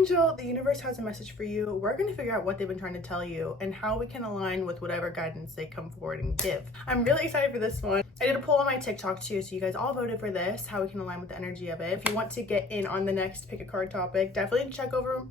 Angel, the universe has a message for you. We're going to figure out what they've been trying to tell you and how we can align with whatever guidance they come forward and give. I'm really excited for this one. I did a poll on my TikTok too, so you guys all voted for this, how we can align with the energy of it. If you want to get in on the next pick a card topic, definitely check over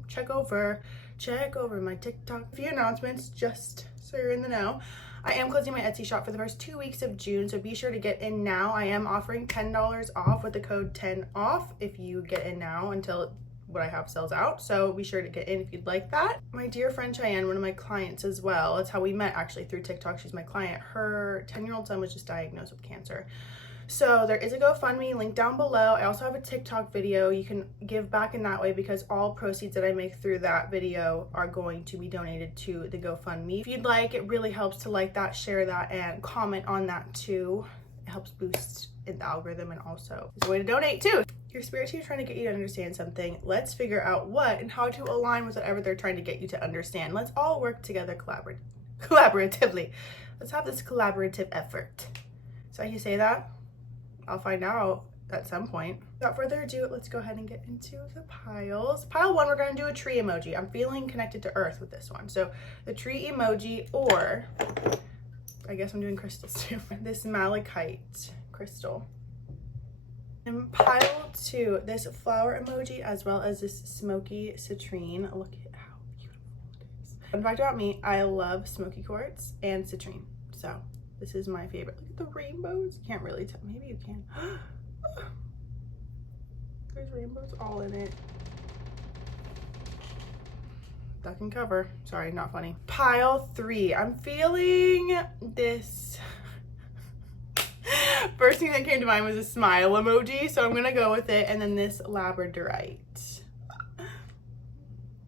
my TikTok. A few announcements just so you're in the know. I am closing my Etsy shop for the first 2 weeks of June, so be sure to get in now. I am offering $10 off with the code 10OFF if you get in now until what I have sells out, so be sure to get in if you'd like that. My dear friend Cheyenne, one of my clients as well, that's how we met actually, through TikTok. She's my client. Her 10-year-old son was just diagnosed with cancer. So there is a GoFundMe link down below. I also have a TikTok video. You can give back in that way because all proceeds that I make through that video are going to be donated to the GoFundMe. If you'd like, it really helps to like that, share that, and comment on that too. It helps boost in the algorithm, and also is a way to donate too. Your spirit team is trying to get you to understand something. Let's figure out what and how to align with whatever they're trying to get you to understand. Let's all work together collaboratively. Let's have this collaborative effort. So you say that? I'll find out at some point. Without further ado, let's go ahead and get into the piles. Pile 1, we're going to do a tree emoji. I'm feeling connected to earth with this one. So the tree emoji, or I guess I'm doing crystals too. This malachite crystal. And pile 2, this flower emoji, as well as this smoky citrine. Look at how beautiful it is. Fun fact about me, I love smoky quartz and citrine. So this is my favorite. Look at the rainbows. You can't really tell. Maybe you can. There's rainbows all in it. Duck and cover. Sorry, not funny. Pile 3. I'm feeling this. First thing that came to mind was a smile emoji, so I'm gonna go with it. And then this Labradorite.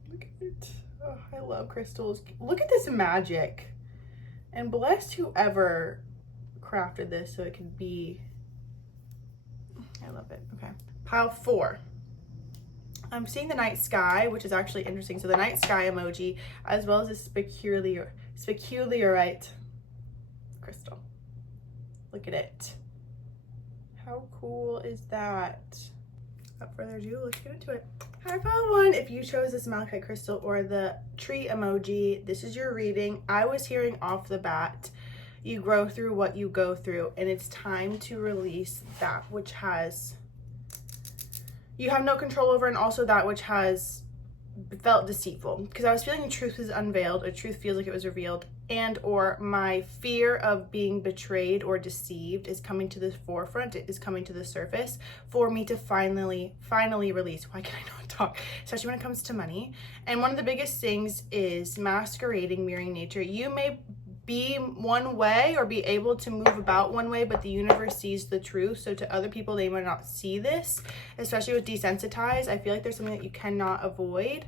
Look at it. Oh, I love crystals. Look at this magic. And bless whoever crafted this so it could be, I love it. Okay. Pile 4. I'm seeing the night sky, which is actually interesting. So the night sky emoji, as well as this Specularite crystal. Look at it. How cool is that? Without further ado, let's get into it. Hi, pile 1. If you chose this malachite crystal or the tree emoji, this is your reading. I was hearing off the bat, you grow through what you go through, and it's time to release that which you have no control over, and also that which has felt deceitful. Because I was feeling the truth was unveiled, a truth feels like it was revealed, and or my fear of being betrayed or deceived is coming to the forefront, it is coming to the surface for me to finally release. Why can I not talk? Especially when it comes to money. And one of the biggest things is masquerading, mirroring nature. You may be one way or be able to move about one way, but the universe sees the truth. So to other people, they might not see this, especially with desensitized. I feel like there's something that you cannot avoid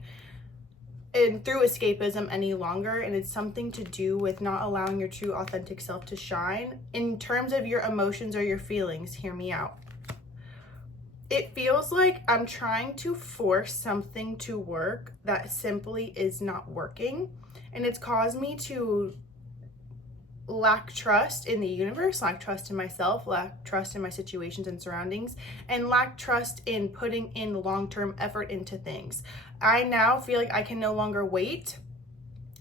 and through escapism any longer, and it's something to do with not allowing your true authentic self to shine. In terms of your emotions or your feelings, hear me out. It feels like I'm trying to force something to work that simply is not working, and it's caused me to lack trust in the universe, lack trust in myself, lack trust in my situations and surroundings, and lack trust in putting in long-term effort into things. I now feel like I can no longer wait.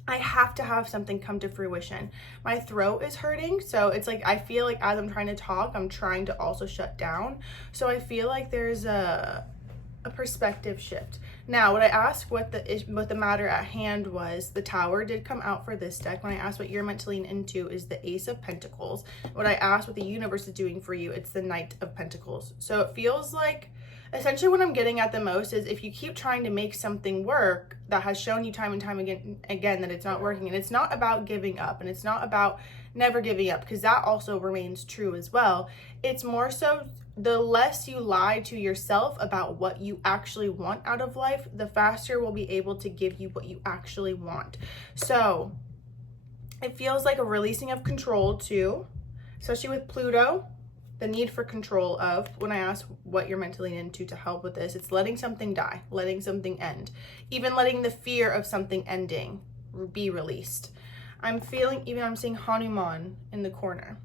I have to have something come to fruition. My throat is hurting, so it's like I feel like as I'm trying to talk, I'm trying to also shut down. So I feel like there's a perspective shift. Now, when I asked what the matter at hand was, the Tower did come out for this deck. When I asked what you're meant to lean into is the Ace of Pentacles. When I asked what the universe is doing for you, it's the Knight of Pentacles. So it feels like essentially what I'm getting at the most is if you keep trying to make something work that has shown you time and time again that it's not working, and it's not about giving up, and it's not about never giving up, because that also remains true as well. It's more so the less you lie to yourself about what you actually want out of life, the faster we'll be able to give you what you actually want. So it feels like a releasing of control too, especially with Pluto, the need for control of, when I ask what you're meant to lean into to help with this, it's letting something die, letting something end, even letting the fear of something ending be released. I'm seeing Hanuman in the corner.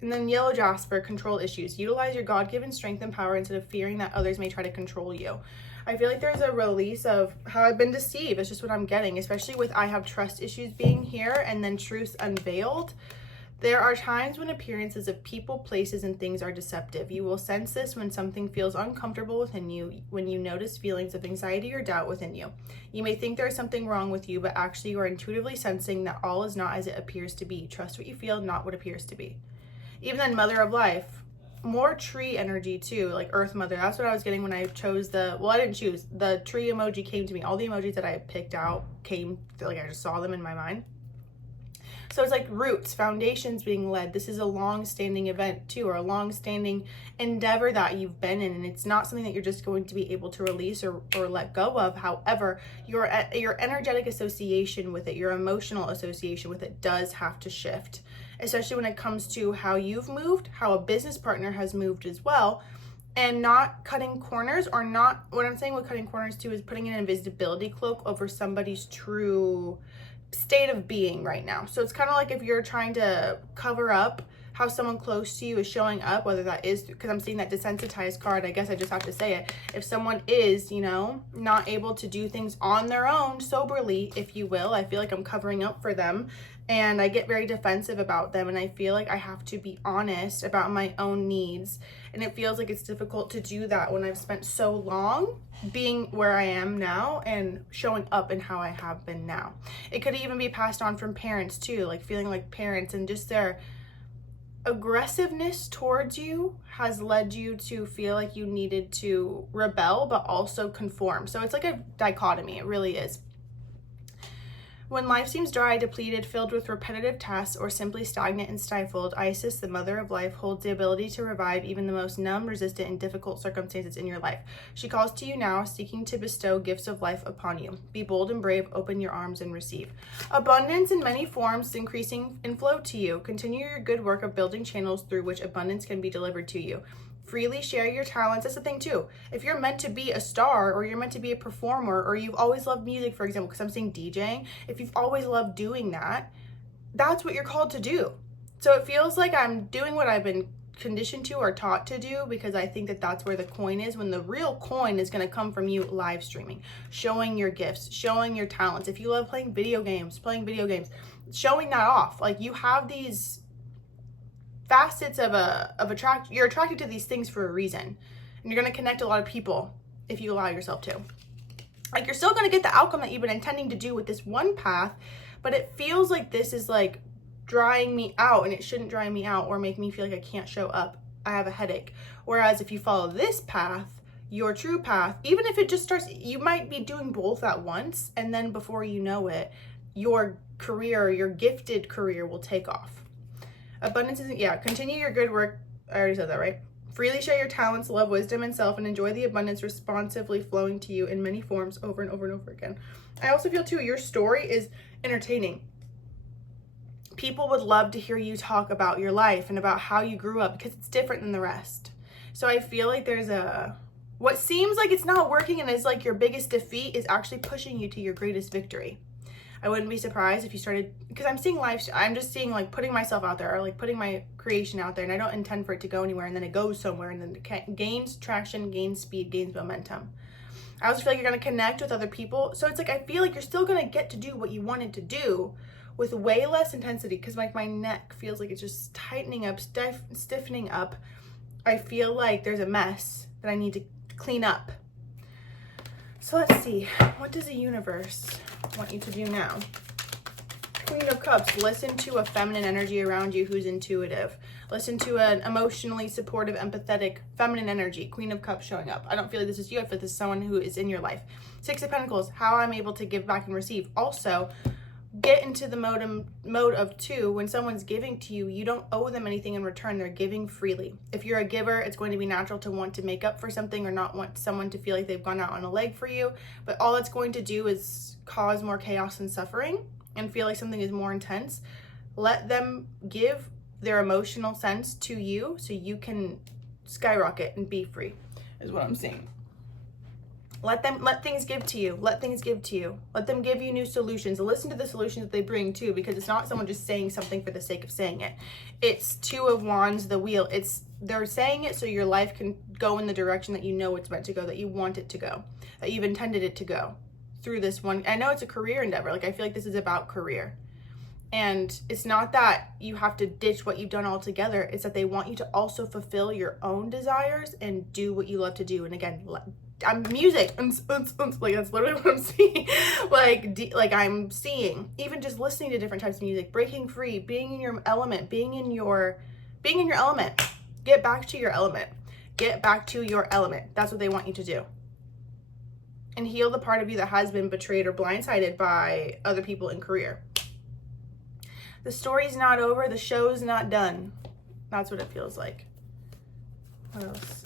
And then yellow jasper, control issues. Utilize your God-given strength and power instead of fearing that others may try to control you. I feel like there's a release of how I've been deceived. It's just what I'm getting, especially with I have trust issues being here and then truths unveiled. There are times when appearances of people, places, and things are deceptive. You will sense this when something feels uncomfortable within you, when you notice feelings of anxiety or doubt within you. You may think there is something wrong with you, but actually you are intuitively sensing that all is not as it appears to be. Trust what you feel, not what appears to be. Even then, Mother of Life, more tree energy too, like Earth Mother. That's what I was getting when I chose I didn't choose. The tree emoji came to me. All the emojis that I picked out came, like I just saw them in my mind. So it's like roots, foundations being led. This is a long-standing event too, or a long-standing endeavor that you've been in, and it's not something that you're just going to be able to release or let go of. However, your energetic association with it, your emotional association with it does have to shift, especially when it comes to how you've moved, how a business partner has moved as well, and not cutting corners, or not, what I'm saying with cutting corners too is putting an invisibility cloak over somebody's true state of being right now. So it's kind of like if you're trying to cover up how someone close to you is showing up, whether that is, because I'm seeing that desensitized card, I guess I just have to say it. If someone is, you know, not able to do things on their own, soberly, if you will, I feel like I'm covering up for them, and I get very defensive about them, and I feel like I have to be honest about my own needs, and it feels like it's difficult to do that when I've spent so long being where I am now and showing up in how I have been now. It could even be passed on from parents too, like feeling like parents and just their aggressiveness towards you has led you to feel like you needed to rebel but also conform. So it's like a dichotomy, it really is. When life seems dry, depleted, filled with repetitive tasks, or simply stagnant and stifled, Isis, the Mother of Life, holds the ability to revive even the most numb, resistant, and difficult circumstances in your life. She calls to you now, seeking to bestow gifts of life upon you. Be bold and brave, open your arms and receive. Abundance in many forms, increasing inflow to you. Continue your good work of building channels through which abundance can be delivered to you. Freely share your talents. That's the thing too. If you're meant to be a star, or you're meant to be a performer, or you've always loved music, for example, because I'm saying DJing, if you've always loved doing that, that's what you're called to do. So it feels like I'm doing what I've been conditioned to or taught to do, because I think that that's where the coin is, when the real coin is going to come from you live streaming, showing your gifts, showing your talents. If you love playing video games, showing that off. Like, you have these facets of you're attracted to these things for a reason, and you're going to connect a lot of people if you allow yourself to. Like, you're still going to get the outcome that you've been intending to do with this one path, but it feels like this is like drying me out, and it shouldn't dry me out or make me feel like I can't show up. I have a headache. Whereas if you follow this path, your true path, even if it just starts, you might be doing both at once, and then before you know it, your career, your gifted career, will take off. Abundance isn't, continue your good work. I already said that, right? Freely share your talents, love, wisdom, and self, and enjoy the abundance responsively flowing to you in many forms over and over and over again. I also feel too, your story is entertaining. People would love to hear you talk about your life and about how you grew up, because it's different than the rest. So I feel like there's what seems like it's not working and is like your biggest defeat is actually pushing you to your greatest victory. I wouldn't be surprised if you started, because I'm just seeing like putting myself out there, or like putting my creation out there, and I don't intend for it to go anywhere, and then it goes somewhere, and then it gains traction, gains speed, gains momentum. I also feel like you're going to connect with other people. So it's like, I feel like you're still going to get to do what you wanted to do with way less intensity, because like my neck feels like it's just tightening up, stiffening up. I feel like there's a mess that I need to clean up. So let's see, what does the universe want you to do now? Queen of Cups, listen to a feminine energy around you who's intuitive. Listen to an emotionally supportive, empathetic, feminine energy. Queen of Cups showing up. I don't feel like this is you. I feel like this is someone who is in your life. Six of Pentacles, how I'm able to give back and receive. Also, get into the mode of two. When someone's giving to you, you don't owe them anything in return. They're giving freely. If you're a giver, it's going to be natural to want to make up for something, or not want someone to feel like they've gone out on a leg for you. But all it's going to do is cause more chaos and suffering, and feel like something is more intense. Let them give their emotional sense to you so you can skyrocket and be free, is what I'm saying. Let things give to you. Let things give to you. Let them give you new solutions. Listen to the solutions that they bring too, because it's not someone just saying something for the sake of saying it. It's Two of Wands, the wheel. They're saying it so your life can go in the direction that you know it's meant to go, that you want it to go. that you've intended it to go through this one. I know it's a career endeavor. Like, I feel like this is about career. And it's not that you have to ditch what you've done altogether. It's that they want you to also fulfill your own desires and do what you love to do. And again, I'm music. Like, that's literally what I'm seeing. like I'm seeing, even just listening to different types of music, breaking free, being in your element, being in your element. Get back to your element. Get back to your element. That's what they want you to do. And heal the part of you that has been betrayed or blindsided by other people in career. The story's not over. The show's not done. That's what it feels like. What else?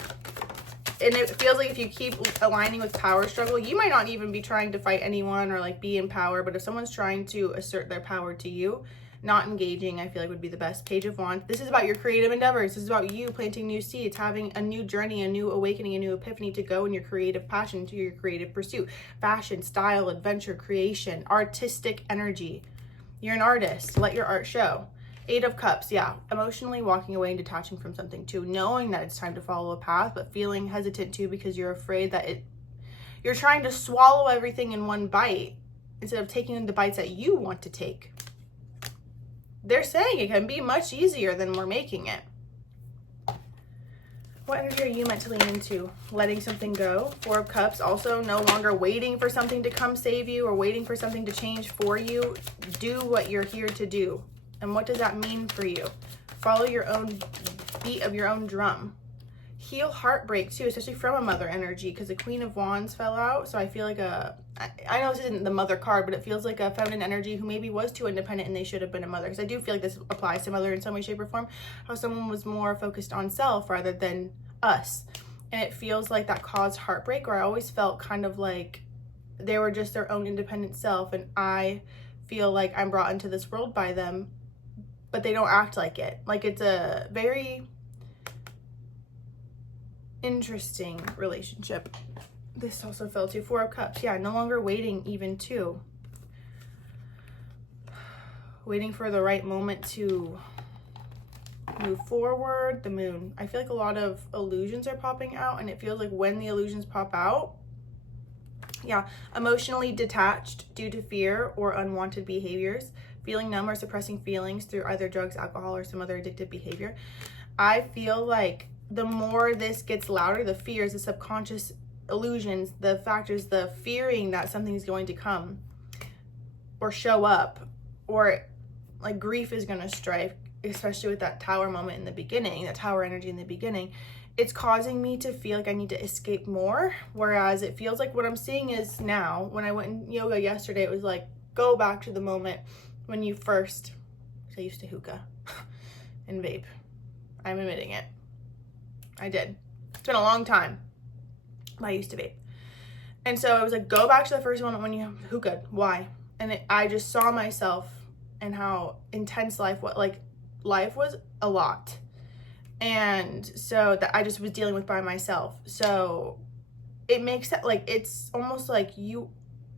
And it feels like if you keep aligning with power struggle, you might not even be trying to fight anyone or like be in power. But if someone's trying to assert their power to you, not engaging, I feel like would be the best. Page of Wands. This is about your creative endeavors. This is about you planting new seeds, having a new journey, a new awakening, a new epiphany to go in your creative passion, to your creative pursuit. Fashion, style, adventure, creation, artistic energy. You're an artist. Let your art show. 8 of Cups. Yeah. Emotionally walking away and detaching from something too. Knowing that it's time to follow a path, but feeling hesitant too because you're afraid that you're trying to swallow everything in one bite instead of taking the bites that you want to take. They're saying it can be much easier than we're making it. What energy are you meant to lean into? Letting something go. 4 of Cups. Also, no longer waiting for something to come save you or waiting for something to change for you. Do what you're here to do. And what does that mean for you? Follow your own beat of your own drum. Heal heartbreak too, especially from a mother energy, because the Queen of Wands fell out. So I feel like I know this isn't the mother card, but it feels like a feminine energy who maybe was too independent and they should have been a mother. Because I do feel like this applies to mother in some way, shape, or form. How someone was more focused on self rather than us. And it feels like that caused heartbreak, or I always felt kind of like they were just their own independent self. And I feel like I'm brought into this world by them, but they don't act like it. Like, it's a very interesting relationship. This also fell to 4 of Cups. Yeah, no longer waiting even too. Waiting for the right moment to move forward. The Moon. I feel like a lot of illusions are popping out, and it feels like when the illusions pop out, yeah, emotionally detached due to fear or unwanted behaviors, feeling numb or suppressing feelings through either drugs, alcohol, or some other addictive behavior. I feel like the more this gets louder, the fears, the subconscious illusions, the factors, the fearing that something's going to come or show up, or like grief is going to strike, especially with that Tower moment in the beginning, that Tower energy in the beginning. It's causing me to feel like I need to escape more. Whereas it feels like what I'm seeing is now, when I went in yoga yesterday, it was like, go back to the moment when you first, I used to hookah and vape. I'm admitting it. I did. It's been a long time. I used to vape. And so I was like, go back to the first moment when you hookah. Why? And I just saw myself and how intense life was. Like, life was a lot. And so that I just was dealing with by myself. So it makes it like, it's almost like you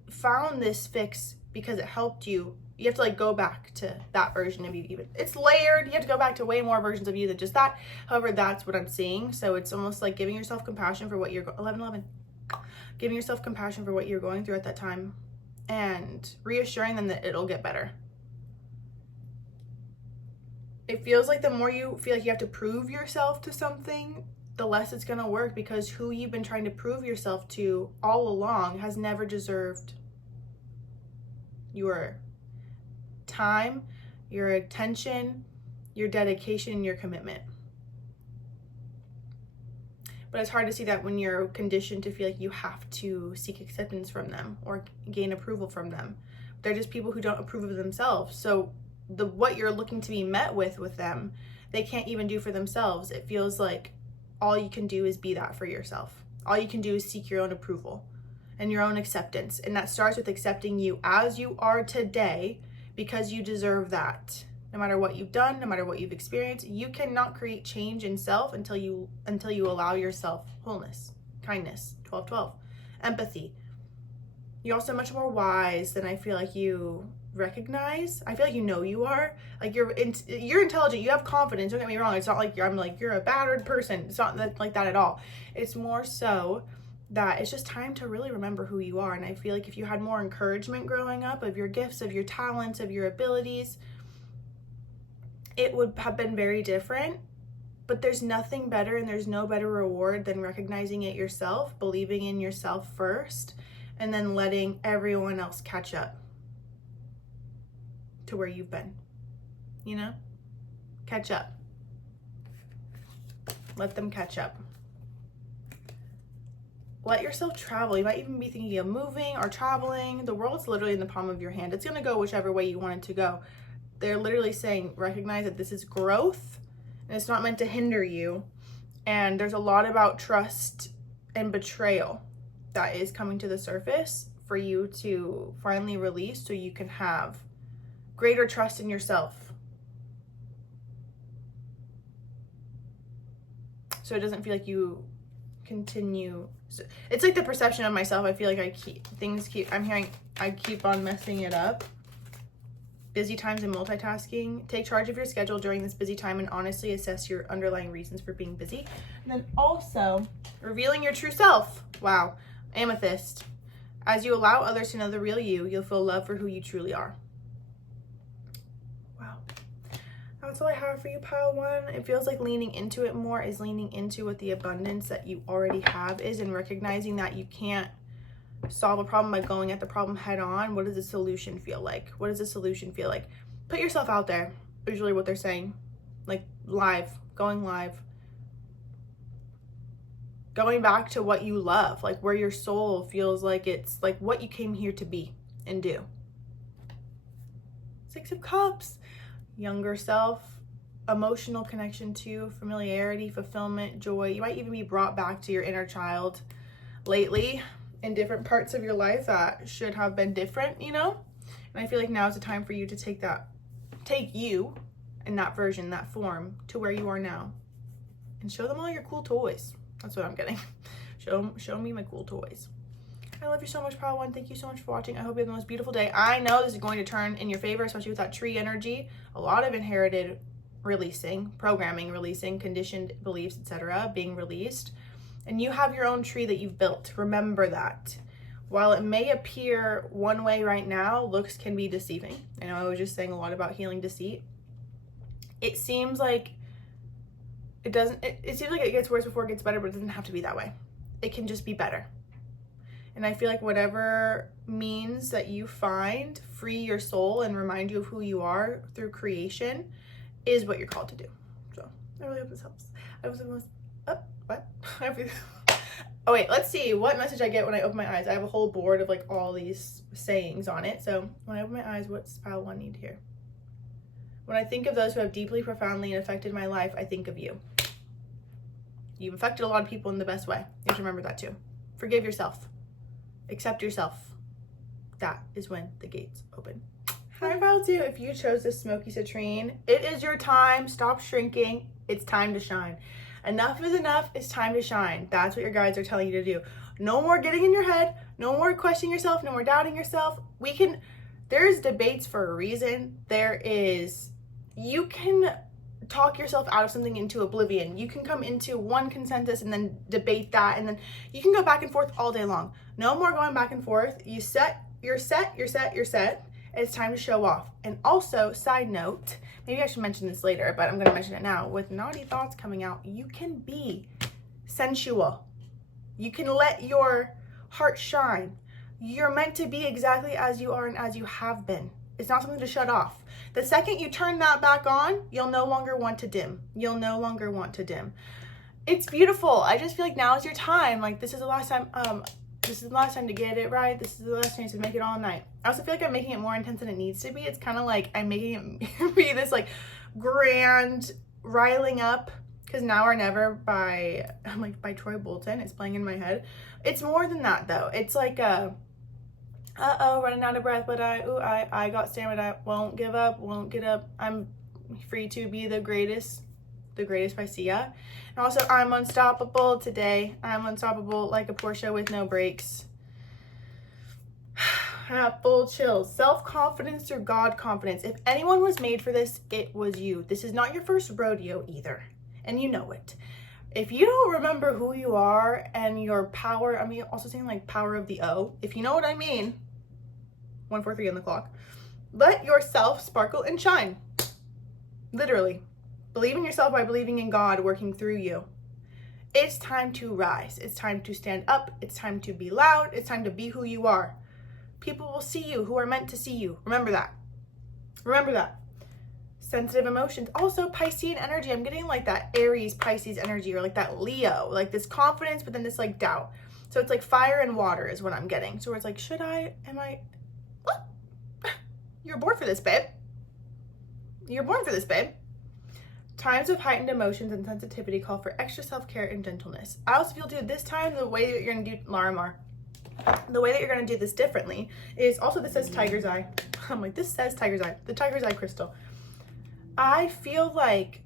found this fix because it helped you. You have to like go back to that version of you. Even it's layered. You have to go back to way more versions of you than just that. However, that's what I'm seeing. So it's almost like giving yourself compassion for what you're 11 giving yourself compassion for what you're going through at that time, and reassuring them that it'll get better. It feels like the more you feel like you have to prove yourself to something, the less it's gonna work, because who you've been trying to prove yourself to all along has never deserved your time, your attention, your dedication, and your commitment. But it's hard to see that when you're conditioned to feel like you have to seek acceptance from them or gain approval from them. They're just people who don't approve of themselves. So what you're looking to be met with them, they can't even do for themselves. It feels like all you can do is be that for yourself. All you can do is seek your own approval and your own acceptance. And that starts with accepting you as you are today, because you deserve that. No matter what you've done, no matter what you've experienced, you cannot create change in self until you allow yourself wholeness, kindness, 12-12, empathy. You're also much more wise than I feel like you recognize. I feel like you are. Like you're intelligent, you have confidence. Don't get me wrong. It's not like you're a battered person. It's not like that at all. It's more so that it's just time to really remember who you are. And I feel like if you had more encouragement growing up of your gifts, of your talents, of your abilities, it would have been very different. But there's nothing better and there's no better reward than recognizing it yourself, believing in yourself first, and then letting everyone else catch up to where you've been. You know? Catch up. Let them catch up. Let yourself travel. You might even be thinking of moving or traveling. The world's literally in the palm of your hand. It's going to go whichever way you want it to go. They're literally saying, recognize that this is growth and it's not meant to hinder you. And there's a lot about trust and betrayal that is coming to the surface for you to finally release so you can have greater trust in yourself. So it doesn't feel like you continue. It's like the perception of myself. I feel like I keep on messing it up. Busy times and multitasking. Take charge of your schedule during this busy time and honestly assess your underlying reasons for being busy. And then also revealing your true self. Wow. Amethyst. As you allow others to know the real you, you'll feel love for who you truly are. Wow. That's all I have for you, pile one. It feels like leaning into it more is leaning into what the abundance that you already have is, and recognizing that you can't solve a problem by going at the problem head on. What does the solution feel like? What does the solution feel like? Put yourself out there. Usually what they're saying, like live, going live, going back to what you love, like where your soul feels like it's like what you came here to be and do. Six of Cups, younger self, emotional connection to, familiarity, fulfillment, joy. You might even be brought back to your inner child lately in different parts of your life that should have been different, you know? And I feel like now is the time for you to take you in that version, that form, to where you are now. And show them all your cool toys. That's what I'm getting. Show me my cool toys. I love you so much, pile one. Thank you so much for watching. I hope you have the most beautiful day. I know this is going to turn in your favor, especially with that tree energy. A lot of inherited releasing, programming releasing, conditioned beliefs, etc. being released. And you have your own tree that you've built. Remember that. While it may appear one way right now, looks can be deceiving. I know I was just saying a lot about healing deceit. It seems like it seems like it gets worse before it gets better, but it doesn't have to be that way. It can just be better. And I feel like whatever means that you find free your soul and remind you of who you are through creation is what you're called to do. So I really hope this helps. I was the most what? Oh wait, let's see what message I get when I open my eyes. I have a whole board of like all these sayings on it. So when I open my eyes, what's pile one need to hear? When I think of those who have deeply, profoundly affected my life, I think of you. You've affected a lot of people in the best way. You have to remember that too. Forgive yourself. Accept yourself. That is when the gates open. Hi, pile two. If you chose this Smoky Citrine, it is your time. Stop shrinking. It's time to shine. Enough is enough. It's time to shine. That's what your guides are telling you to do. No more getting in your head. No more questioning yourself. No more doubting yourself. There's debates for a reason. You can talk yourself out of something into oblivion. You can come into one consensus and then debate that. And then you can go back and forth all day long. No more going back and forth. You're set. It's time to show off. And also, side note, maybe I should mention this later, but I'm going to mention it now. With naughty thoughts coming out, you can be sensual. You can let your heart shine. You're meant to be exactly as you are and as you have been. It's not something to shut off. The second you turn that back on, you'll no longer want to dim. You'll no longer want to dim. It's beautiful. I just feel like now is your time. Like this is the last time to get it right. This is the last chance to make it all night. I also feel like I'm making it more intense than it needs to be. It's kind of like I'm making it be this like grand riling up, because Now or Never by Troy Bolton. It's playing in my head. It's more than that though. It's like running out of breath, but I got stamina. I won't give up, won't get up. I'm free to be the greatest by Sia. And also, I'm unstoppable today. I'm unstoppable like a Porsche with no brakes. I have full chills. Self-confidence or God confidence. If anyone was made for this, it was you. This is not your first rodeo either. And you know it. If you don't remember who you are and your power, I mean, also saying like power of the O, if you know what I mean, 1:43 on the clock, let yourself sparkle and shine. Literally. Believe in yourself by believing in God working through you. It's time to rise. It's time to stand up. It's time to be loud. It's time to be who you are. People will see you who are meant to see you. Remember that. Remember that. Sensitive emotions. Also, Piscean energy. I'm getting like that Aries, Pisces energy, or like that Leo, like this confidence, but then this like doubt. So it's like fire and water is what I'm getting. So it's like, what? You're born for this, babe. You're born for this, babe. Times of heightened emotions and sensitivity call for extra self-care and gentleness. I also feel, dude, this time the way that you're going to do, Larimar, the way that you're going to do this differently is also, this says tiger's eye. I'm like, this says tiger's eye. The tiger's eye crystal. I feel like,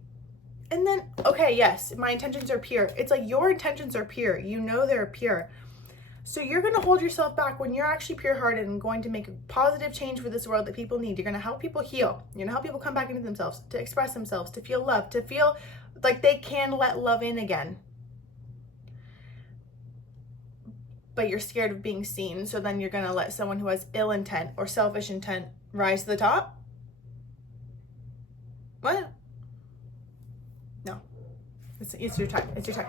and then, okay, yes, my intentions are pure. It's like your intentions are pure. You know they're pure. So you're going to hold yourself back when you're actually pure-hearted and going to make a positive change for this world that people need. You're going to help people heal. You're going to help people come back into themselves, to express themselves, to feel love, to feel like they can let love in again. But you're scared of being seen. So then you're going to let someone who has ill intent or selfish intent rise to the top? What? No. It's your time. It's your time.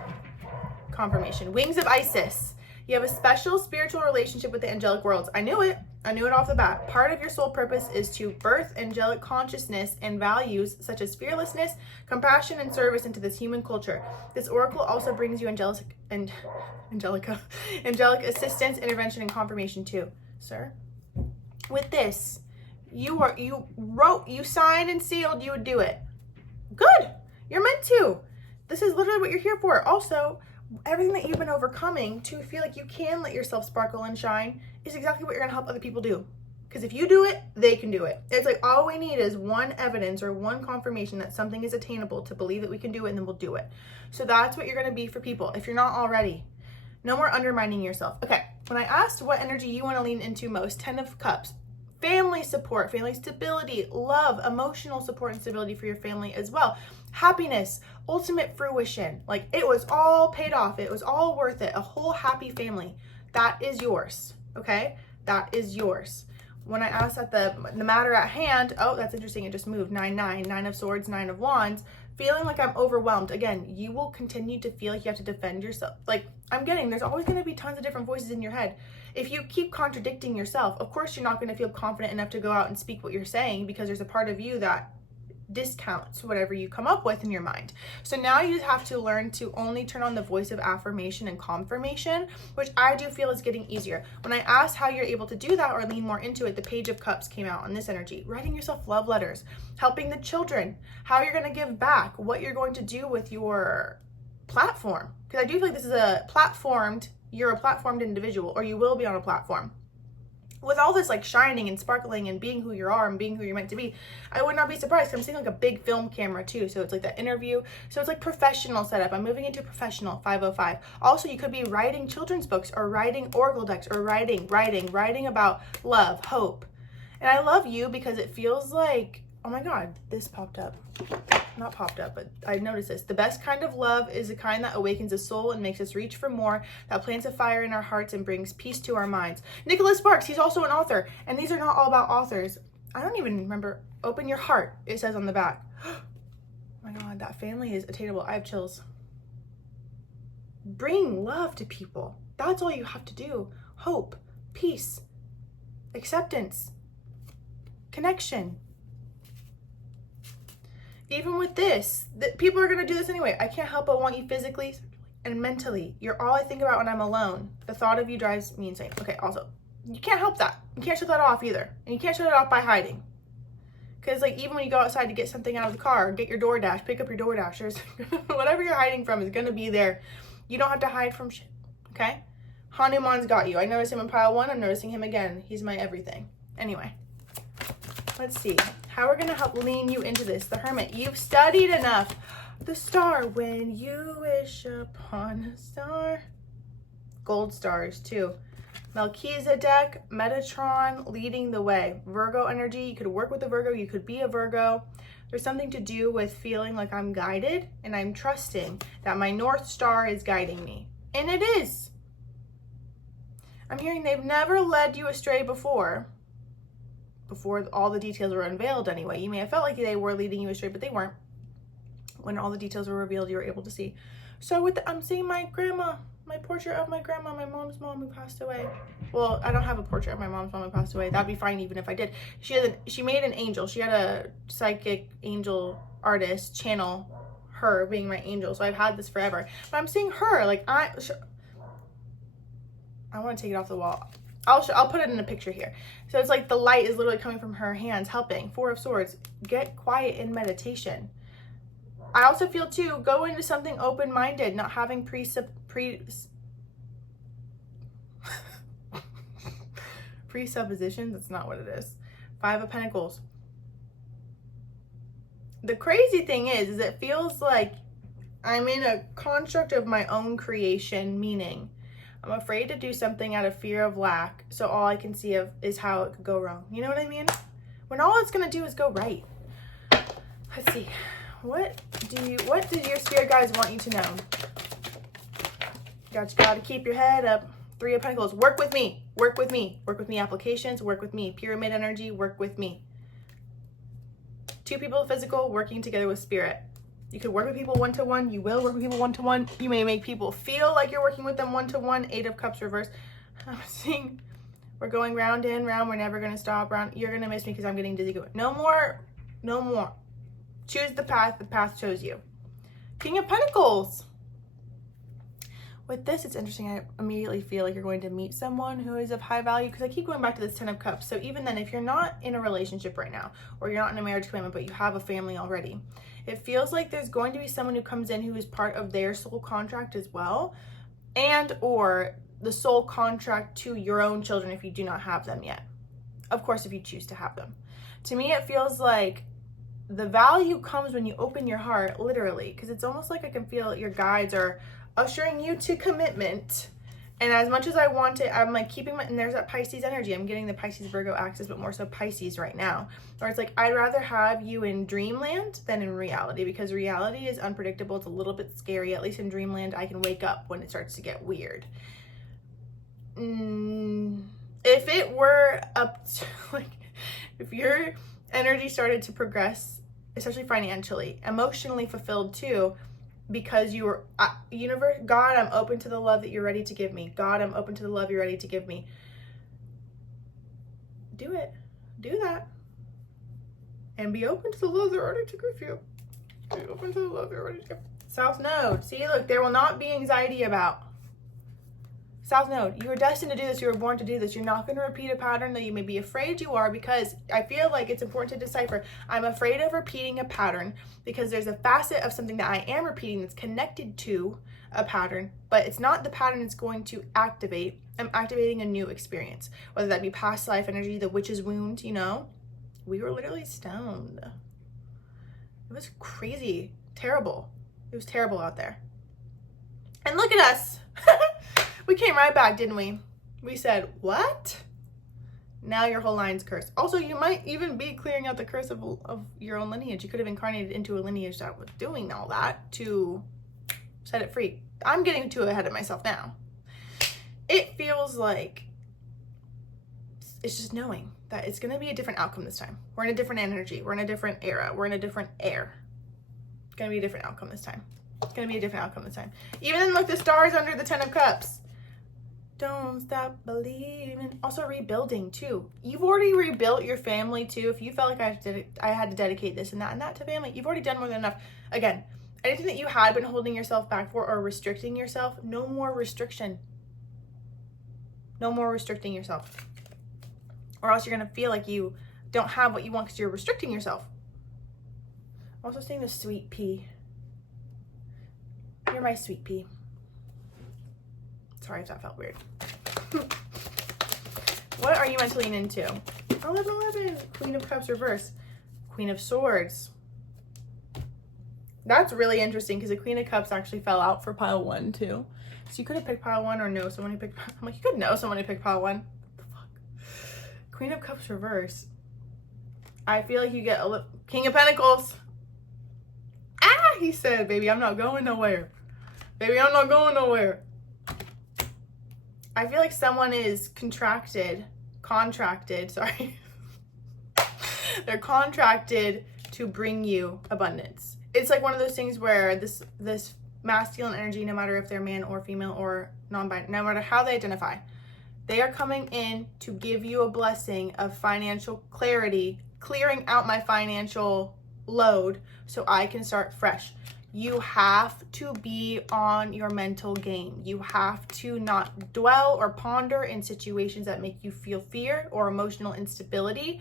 Confirmation. Wings of Isis. You have a special spiritual relationship with the angelic worlds. I knew it. I knew it off the bat. Part of your soul purpose is to birth angelic consciousness and values such as fearlessness, compassion, and service into this human culture. This oracle also brings you angelic assistance, intervention, and confirmation too, sir. With this, you signed and sealed, you would do it. Good. You're meant to. This is literally what you're here for. Also, everything that you've been overcoming to feel like you can let yourself sparkle and shine is exactly what you're going to help other people do. Because if you do it, they can do it. It's like all we need is one evidence or one confirmation that something is attainable to believe that we can do it, and then we'll do it. So that's what you're going to be for people if you're not already. No more undermining yourself. Okay, when I asked what energy you want to lean into most, 10 of Cups. Family support, family stability, love, emotional support and stability for your family as well. Happiness, ultimate fruition. Like, it was all paid off. It was all worth it. A whole happy family. That is yours. Okay? That is yours. When I asked at the matter at hand, oh, that's interesting. It just moved. 9-9, 9 of Swords, 9 of Wands. Feeling like I'm overwhelmed. Again, you will continue to feel like you have to defend yourself. Like, I'm getting, there's always going to be tons of different voices in your head. If you keep contradicting yourself, of course you're not going to feel confident enough to go out and speak what you're saying, because there's a part of you that discounts whatever you come up with in your mind. So now you have to learn to only turn on the voice of affirmation and confirmation, which I do feel is getting easier. When I asked how you're able to do that or lean more into it, the Page of Cups came out on this energy. Writing yourself love letters, helping the children, how you're going to give back, what you're going to do with your platform. Because I do feel like this is you're a platformed individual, or you will be on a platform. With all this like shining and sparkling and being who you are and being who you're meant to be, I would not be surprised. I'm seeing like a big film camera too. So it's like that interview. So it's like professional setup. I'm moving into professional, 505. Also, you could be writing children's books or writing oracle decks or writing about love, hope. And I love you because it feels like, oh my God, this popped up. Not popped up, but I noticed this. The best kind of love is the kind that awakens the soul and makes us reach for more, that plants a fire in our hearts and brings peace to our minds. Nicholas Sparks, he's also an author, and these are not all about authors. I don't even remember. Open your heart, it says on the back. Oh my God, that family is attainable. I have chills. Bring love to people. That's all you have to do. Hope, peace, acceptance, connection. Even with this, people are going to do this anyway. I can't help but want you physically and mentally. You're all I think about when I'm alone. The thought of you drives me insane. Okay, also, you can't help that. You can't shut that off either. And you can't shut it off by hiding. Because like even when you go outside to get something out of the car, get your DoorDash, pick up your DoorDashers, whatever you're hiding from is going to be there. You don't have to hide from shit, okay? Hanuman's got you. I noticed him in pile 1. I'm noticing him again. He's my everything. Anyway, let's see. How we're going to help lean you into this. The Hermit. You've studied enough. The Star. When you wish upon a star. Gold stars too. Melchizedek. Metatron. Leading the way. Virgo energy. You could work with a Virgo. You could be a Virgo. There's something to do with feeling like I'm guided, and I'm trusting that my North Star is guiding me. And it is. I'm hearing they've never led you astray before all the details were unveiled anyway. You may have felt like they were leading you astray, but they weren't. When all the details were revealed, you were able to see. So I'm seeing my grandma, my portrait of my grandma, my mom's mom who passed away. Well, I don't have a portrait of my mom's mom who passed away. That'd be fine even if I did. She made an angel. She had a psychic angel artist channel her being my angel. So I've had this forever. But I'm seeing her, like I want to take it off the wall. I'll put it in a picture here. So it's like the light is literally coming from her hands, helping. Four of Swords. Get quiet in meditation. I also feel too, go into something open-minded, not having presuppositions. That's not what it is. Five of Pentacles. The crazy thing is it feels like I'm in a construct of my own creation, meaning I'm afraid to do something out of fear of lack, so all I can see is how it could go wrong. You know what I mean? When all it's going to do is go right. Let's see. What do your spirit guides want you to know? You got to keep your head up. Three of Pentacles. Work with me. Work with me. Work with me. Applications. Work with me. Pyramid energy. Work with me. Two people physical working together with spirit. You could work with people one-to-one. You will work with people one-to-one. You may make people feel like you're working with them one-to-one. Eight of Cups reverse. I'm seeing we're going round and round. We're never going to stop. Round. You're going to miss me because I'm getting dizzy. No more. No more. Choose the path chose you. King of Pentacles. With this, it's interesting. I immediately feel like you're going to meet someone who is of high value, because I keep going back to this Ten of Cups. So even then, if you're not in a relationship right now, or you're not in a marriage commitment, but you have a family already, it feels like there's going to be someone who comes in who is part of their soul contract as well, and or the soul contract to your own children if you do not have them yet. Of course, if you choose to have them. To me, it feels like the value comes when you open your heart, literally, because it's almost like I can feel your guides are ushering you to commitment. And as much as I want it, I'm like keeping my, and there's that Pisces energy. I'm getting the Pisces Virgo axis, but more so Pisces right now, where it's like, I'd rather have you in dreamland than in reality, because reality is unpredictable. It's a little bit scary. At least in dreamland, I can wake up when it starts to get weird. If it were up to, like, if your energy started to progress, especially financially, emotionally fulfilled too, because you were, universe, God, I'm open to the love that you're ready to give me. God, I'm open to the love you're ready to give me. Do it. Do that. And be open to the love they're ready to give you. Be open to the love they're ready to give. South Node. See, look, there will not be anxiety about. South Node, you were destined to do this. You were born to do this. You're not going to repeat a pattern that you may be afraid you are, because I feel like it's important to decipher. I'm afraid of repeating a pattern because there's a facet of something that I am repeating that's connected to a pattern, but it's not the pattern it's going to activate. I'm activating a new experience, whether that be past life energy, the witch's wound, you know. We were literally stoned. It was crazy. Terrible. It was terrible out there. And look at us. We came right back, didn't we? We said, what? Now your whole line's cursed. Also, you might even be clearing out the curse of your own lineage. You could have incarnated into a lineage that was doing all that to set it free. I'm getting too ahead of myself now. It feels like it's just knowing that it's going to be a different outcome this time. We're in a different energy. We're in a different era. We're in a different air. It's going to be a different outcome this time. It's going to be a different outcome this time. Even then, look, the stars under the Ten of Cups. Don't stop believing. Also rebuilding too. You've already rebuilt your family too. If you felt like I had to dedicate this and that to family, you've already done more than enough. Again, anything that you had been holding yourself back for or restricting yourself, no more restriction. No more restricting yourself. Or else you're going to feel like you don't have what you want because you're restricting yourself. I'm also seeing the sweet pea. You're my sweet pea. Sorry if that felt weird. What are you meant to lean into? 11. Queen of Cups reverse. Queen of Swords. That's really interesting because the Queen of Cups actually fell out for pile 1 too. So you could have picked pile 1 or know someone who picked. I'm like, you could know someone who picked pile 1. What the fuck? Queen of Cups reverse. I feel like you get King of Pentacles. Ah, he said, baby, I'm not going nowhere. Baby, I'm not going nowhere. I feel like someone is contracted, sorry. They're contracted to bring you abundance. It's like one of those things where this masculine energy, no matter if they're man or female or non-binary, no matter how they identify, they are coming in to give you a blessing of financial clarity, clearing out my financial load so I can start fresh. You have to be on your mental game. You have to not dwell or ponder in situations that make you feel fear or emotional instability,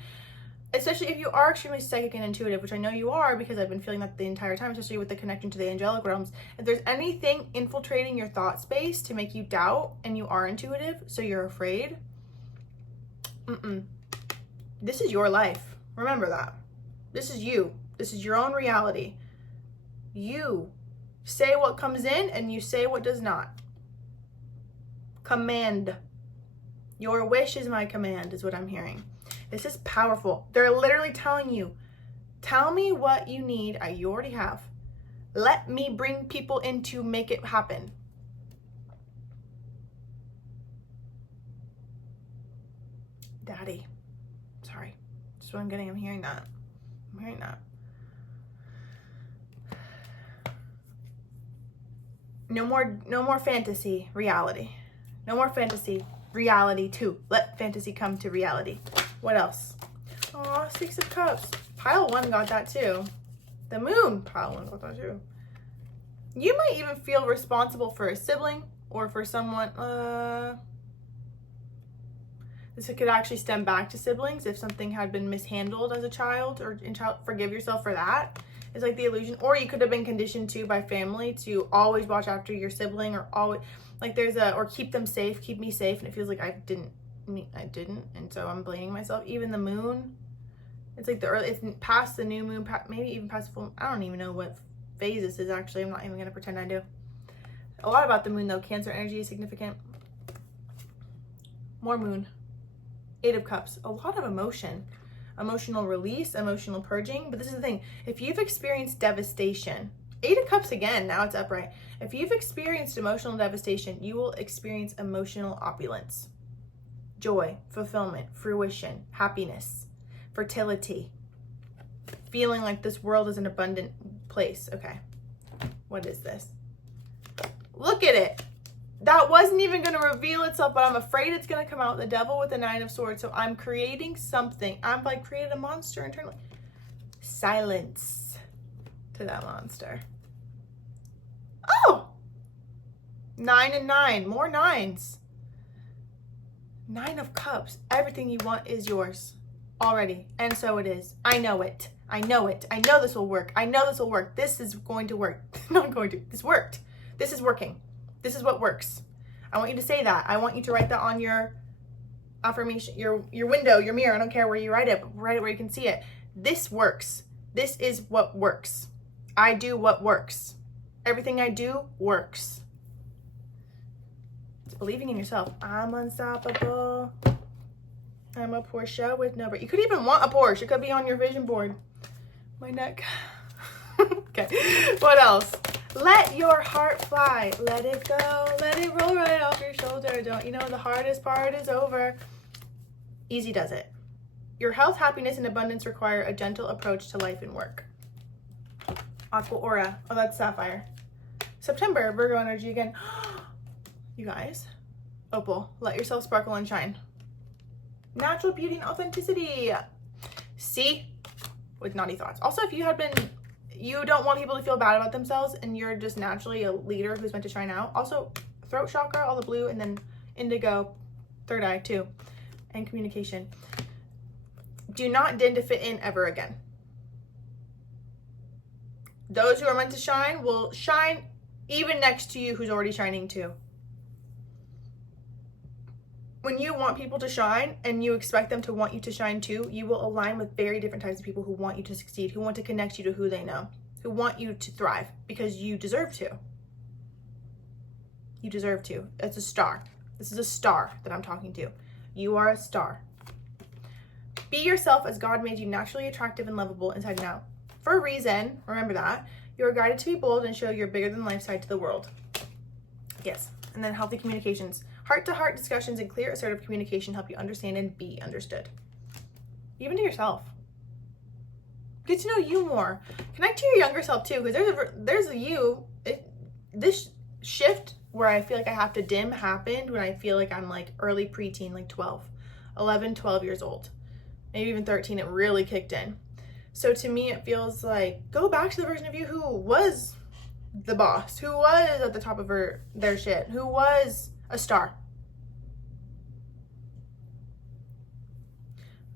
especially if you are extremely psychic and intuitive, which I know you are because I've been feeling that the entire time, especially with the connection to the angelic realms. If there's anything infiltrating your thought space to make you doubt and you are intuitive, so you're afraid, this is your life. Remember that. This is you. This is your own reality. You say what comes in and you say what does not. Command. Your wish is my command, is what I'm hearing. This is powerful. They're literally telling you, tell me what you need. You already have. Let me bring people in to make it happen. Daddy. Sorry. That's what I'm getting. I'm hearing that. I'm hearing that. No more fantasy, reality. No more fantasy, reality too. Let fantasy come to reality. What else? Aw, 6 of Cups. Pile 1 got that too. The Moon, pile 1 got that too. You might even feel responsible for a sibling or for someone. This could actually stem back to siblings if something had been mishandled as a child or in child. Forgive yourself for that. It's like the illusion, or you could have been conditioned to by family to always watch after your sibling, or always like or keep them safe, keep me safe, and it feels like I didn't, and so I'm blaming myself. Even the Moon, it's like it's past the new moon, maybe even past the full. I don't even know what phase this is actually. I'm not even gonna pretend I do. A lot about the Moon though. Cancer energy is significant. More Moon. 8 of Cups. A lot of emotion. Emotional release, emotional purging. But this is the thing. If you've experienced devastation, 8 of Cups again, now it's upright. If you've experienced emotional devastation, you will experience emotional opulence. Joy, fulfillment, fruition, happiness, fertility. Feeling like this world is an abundant place. Okay. What is this? Look at it. That wasn't even going to reveal itself, but I'm afraid it's going to come out. The Devil with the 9 of Swords. So I'm creating something. I'm like creating a monster internally. Silence to that monster. Oh! 9 and 9. More 9s. 9 of Cups. Everything you want is yours already. And so it is. I know it. I know it. I know this will work. I know this will work. This is going to work. Not going to. This worked. This is working. This is what works. I want you to say that. I want you to write that on your affirmation, your window, your mirror. I don't care where you write it, but write it where you can see it. This works. This is what works. I do what works. Everything I do works. It's believing in yourself. I'm unstoppable. I'm a Porsche with no brake. You could even want a Porsche. It could be on your vision board. My neck. Okay. What else? Let your heart fly. Let it go. Let it roll right off your shoulder. Don't you know the hardest part is over? Easy does it. Your health, happiness, and abundance require a gentle approach to life and work. Aqua Aura. Oh, that's Sapphire. September, Virgo energy again. You guys. Opal. Let yourself sparkle and shine. Natural beauty and authenticity. See? With naughty thoughts. Also, if you don't want people to feel bad about themselves and you're just naturally a leader who's meant to shine out. Also, throat chakra, all the blue, and then indigo, third eye too, and communication. Do not dend to fit in ever again. Those who are meant to shine will shine even next to you who's already shining too. When you want people to shine and you expect them to want you to shine too, you will align with very different types of people who want you to succeed, who want to connect you to who they know, who want you to thrive because you deserve to. You deserve to. It's a star. This is a star that I'm talking to. You are a star. Be yourself as God made you naturally attractive and lovable inside and out. For a reason, remember that. You are guided to be bold and show your bigger than life side to the world. Yes. And then healthy communications. Heart-to-heart discussions and clear, assertive communication help you understand and be understood. Even to yourself. Get to know you more. Connect to your younger self too, because there's a you. This shift where I feel like I have to dim happened when I feel like I'm like early preteen, like 12 years old. Maybe even 13, it really kicked in. So to me, it feels like go back to the version of you who was the boss, who was at the top of their shit, who was a star.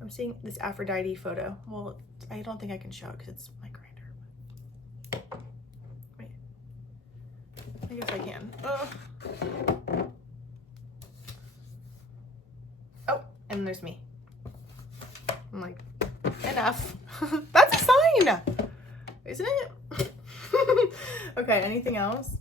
I'm seeing this Aphrodite photo. Well, I don't think I can show it because it's my grinder. Wait. I guess I can. Oh, and there's me. I'm like, enough. That's a sign, isn't it? Okay, anything else?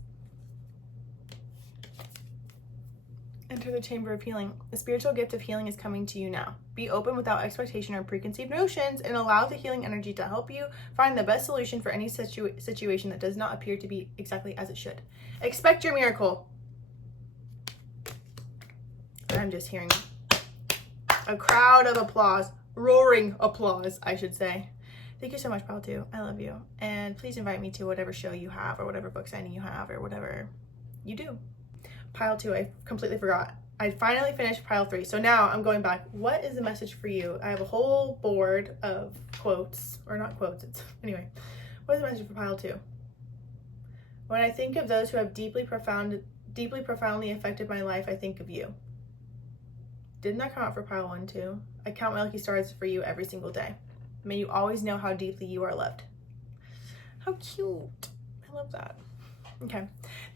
Enter the chamber of healing. The spiritual gift of healing is coming to you now. Be open without expectation or preconceived notions and allow the healing energy to help you find the best solution for any situation that does not appear to be exactly as it should. Expect your miracle. I'm just hearing a crowd of applause. Roaring applause, I should say. Thank you so much, Pile 2. I love you. And please invite me to whatever show you have or whatever book signing you have or whatever you do. Pile 2, I completely forgot. I finally finished Pile 3. So now I'm going back. What is the message for you? I have a whole board of quotes, or not quotes. Anyway, what is the message for Pile 2? When I think of those who have deeply profoundly affected my life, I think of you. Didn't that come out for Pile 1 too? I count my lucky stars for you every single day. May you always know how deeply you are loved. How cute. I love that. Okay.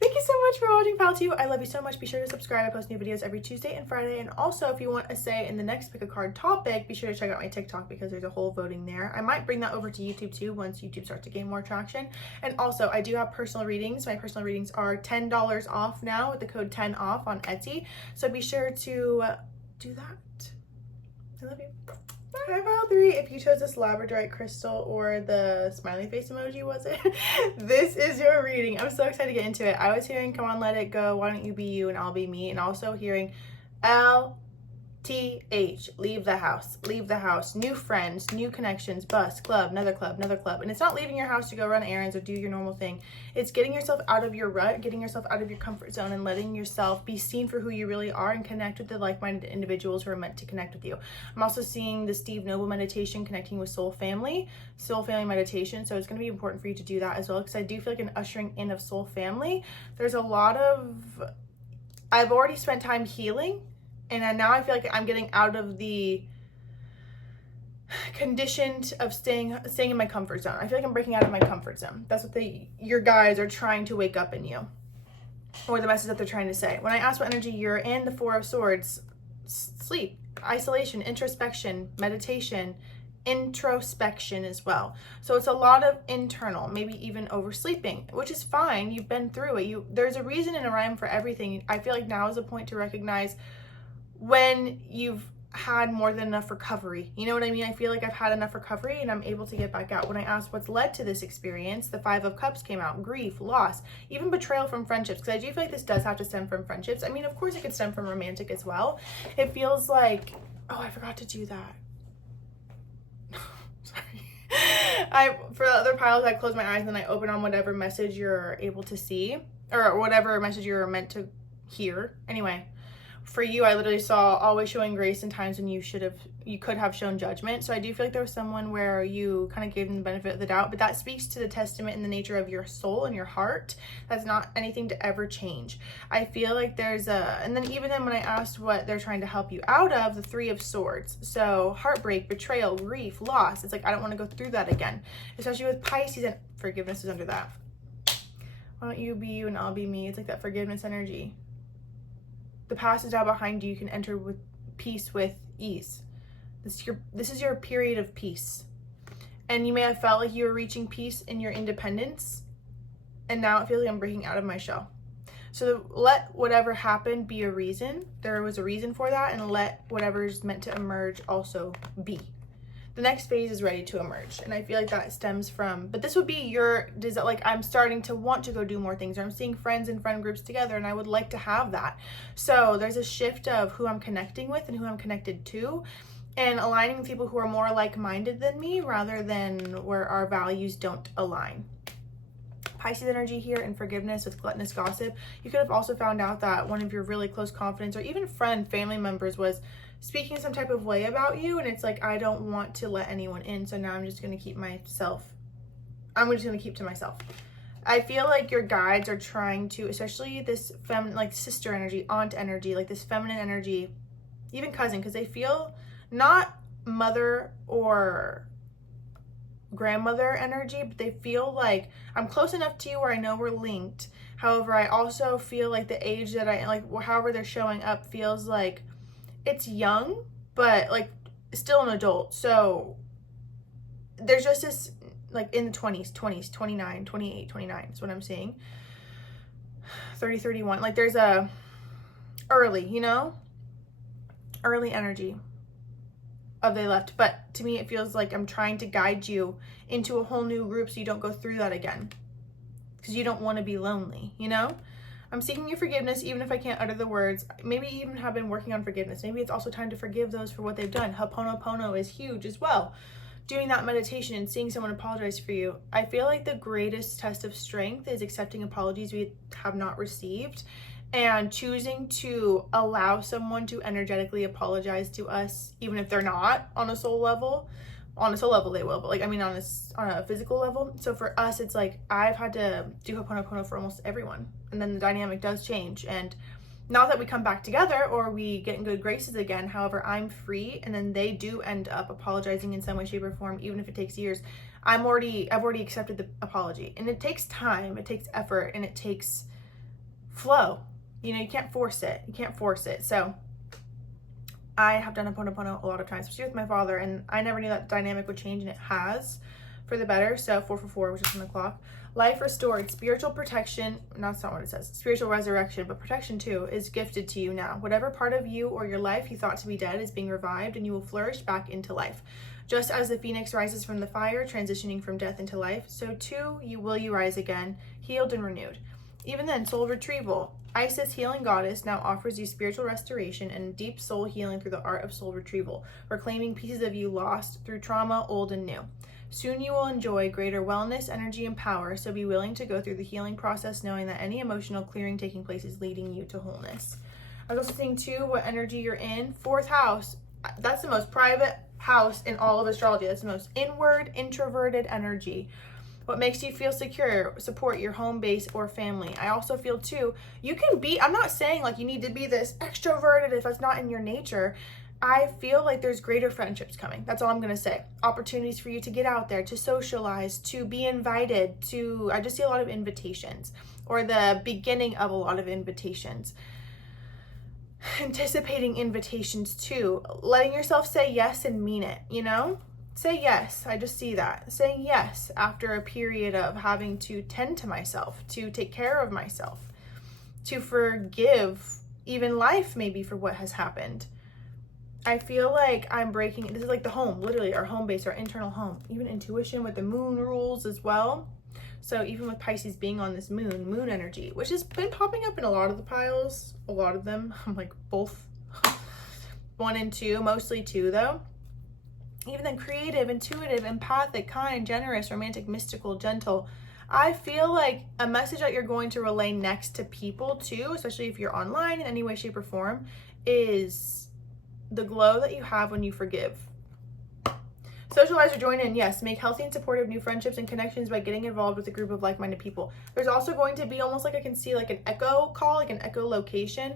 Thank you so much for watching Pile 2. I love you so much. Be sure to subscribe. I post new videos every Tuesday and Friday. And also, if you want a say in the next pick a card topic, be sure to check out my TikTok because there's a whole voting there. I might bring that over to YouTube too once YouTube starts to gain more traction. And also, I do have personal readings. My personal readings are $10 off now with the code 10OFF on Etsy. So be sure to do that. I love you. Hi, Pile 3. If you chose this Labradorite crystal or the smiley face emoji, was it? This is your reading. I'm so excited to get into it. I was hearing, come on, let it go. Why don't you be you and I'll be me? And also hearing LTH, leave the house, leave the house. New friends, new connections, bus, club, another club, another club. And it's not leaving your house to go run errands or do your normal thing. It's getting yourself out of your rut, getting yourself out of your comfort zone and letting yourself be seen for who you really are and connect with the like-minded individuals who are meant to connect with you. I'm also seeing the Steve Noble meditation connecting with soul family meditation. So it's going to be important for you to do that as well because I do feel like an ushering in of soul family. There's a lot of, I've already spent time healing and now I feel like I'm getting out of the conditioned of staying in my comfort zone. I feel like I'm breaking out of my comfort zone. That's what your guides are trying to wake up in you, or the message that they're trying to say. When I ask what energy you're in, the Four of Swords, sleep, isolation, introspection, meditation, introspection as well. So it's a lot of internal, maybe even oversleeping, which is fine. You've been through it. There's a reason and a rhyme for everything. I feel like now is a point to recognize when you've had more than enough recovery. You know what I mean? I feel like I've had enough recovery and I'm able to get back out. When I asked what's led to this experience, the Five of Cups came out. Grief, loss, even betrayal from friendships. Because I do feel like this does have to stem from friendships. I mean, of course it could stem from romantic as well. It feels like, oh, I forgot to do that. Sorry. For the other piles, I close my eyes and then I open on whatever message you're able to see or whatever message you're meant to hear. Anyway. For you, I literally saw always showing grace in times when you could have shown judgment. So I do feel like there was someone where you kind of gave them the benefit of the doubt, but that speaks to the testament and the nature of your soul and your heart. That's not anything to ever change. I feel like and then even then when I asked what they're trying to help you out of, the Three of Swords. So heartbreak, betrayal, grief, loss. It's like, I don't want to go through that again, especially with Pisces, and forgiveness is under that. Why don't you be you and I'll be me? It's like that forgiveness energy. The past is now behind you. You can enter with peace with ease. This is your period of peace. And you may have felt like you were reaching peace in your independence. And now it feels like I'm breaking out of my shell. So let whatever happened be a reason. There was a reason for that. And let whatever's meant to emerge also be. the next phase is ready to emerge. And I feel like that stems from, but this would be your, like, I'm starting to want to go do more things, or I'm seeing friends and friend groups together and I would like to have that. So there's a shift of who I'm connecting with and who I'm connected to, and aligning with people who are more like-minded than me rather than where our values don't align. Pisces energy here and forgiveness with gluttonous gossip. You could have also found out that one of your really close confidants or even friend, family members was speaking some type of way about you, and it's like, I don't want to let anyone in, so now I'm just going to keep to myself. I feel like your guides are trying to, especially this feminine, like sister energy, aunt energy, like this feminine energy, even cousin, because they feel not mother or grandmother energy, but they feel like I'm close enough to you where I know we're linked. However, I also feel like the age that I like, however they're showing up, feels like it's young, but like still an adult. So there's just this, like in the 20s, 29, 28, 29 is what I'm seeing. 30, 31. Like there's a early, early energy of they left. But to me, it feels like I'm trying to guide you into a whole new group so you don't go through that again. Because you don't want to be lonely, I'm seeking your forgiveness, even if I can't utter the words. Maybe even have been working on forgiveness. Maybe it's also time to forgive those for what they've done. Ho'oponopono is huge as well. Doing that meditation and seeing someone apologize for you. I feel like the greatest test of strength is accepting apologies we have not received and choosing to allow someone to energetically apologize to us, even if they're not on a soul level. On a soul level they will, but like, on a physical level. So for us, it's like I've had to do Ho'oponopono for almost everyone, and then the dynamic does change. And not that we come back together or we get in good graces again. However, I'm free, and then they do end up apologizing in some way, shape, or form, even if it takes years. I've already accepted the apology, and it takes time, it takes effort, and it takes flow. You can't force it. So I have done Ho'oponopono a lot of times, especially with my father, and I never knew that dynamic would change, and it has for the better. So 444, which is on the clock. Life restored, spiritual protection, that's not what it says, spiritual resurrection, but protection too, is gifted to you now. Whatever part of you or your life you thought to be dead is being revived, and you will flourish back into life. Just as the phoenix rises from the fire, transitioning from death into life, so too you rise again, healed and renewed. Even then, soul retrieval. Isis, healing goddess, now offers you spiritual restoration and deep soul healing through the art of soul retrieval, reclaiming pieces of you lost through trauma, old and new. Soon you will enjoy greater wellness, energy, and power, so be willing to go through the healing process knowing that any emotional clearing taking place is leading you to wholeness. I was also seeing too what energy you're in. 4th house, that's the most private house in all of astrology. That's the most inward, introverted energy. What makes you feel secure, support your home base or family. I also feel too, you can be, I'm not saying like you need to be this extroverted if it's not in your nature. I feel like there's greater friendships coming. That's all I'm going to say. Opportunities for you to get out there, to socialize, to be invited, I just see a lot of invitations, or the beginning of a lot of invitations. Anticipating invitations too. Letting yourself say yes and mean it, Say yes. I just see that. Saying yes after a period of having to tend to myself, to take care of myself, to forgive even life maybe for what has happened. I feel like I'm breaking, this is like the home, literally our home base, our internal home, even intuition with the moon rules as well. So even with Pisces being on this moon energy, which has been popping up in a lot of the piles, a lot of them, I'm like both 1 and 2, mostly 2 though. Even then, creative, intuitive, empathic, kind, generous, romantic, mystical, gentle. I feel like a message that you're going to relay next to people too, especially if you're online in any way, shape, or form, is the glow that you have when you forgive. Socialize or join in, yes. Make healthy and supportive new friendships and connections by getting involved with a group of like-minded people. There's also going to be almost like I can see like an echo call, like an echo location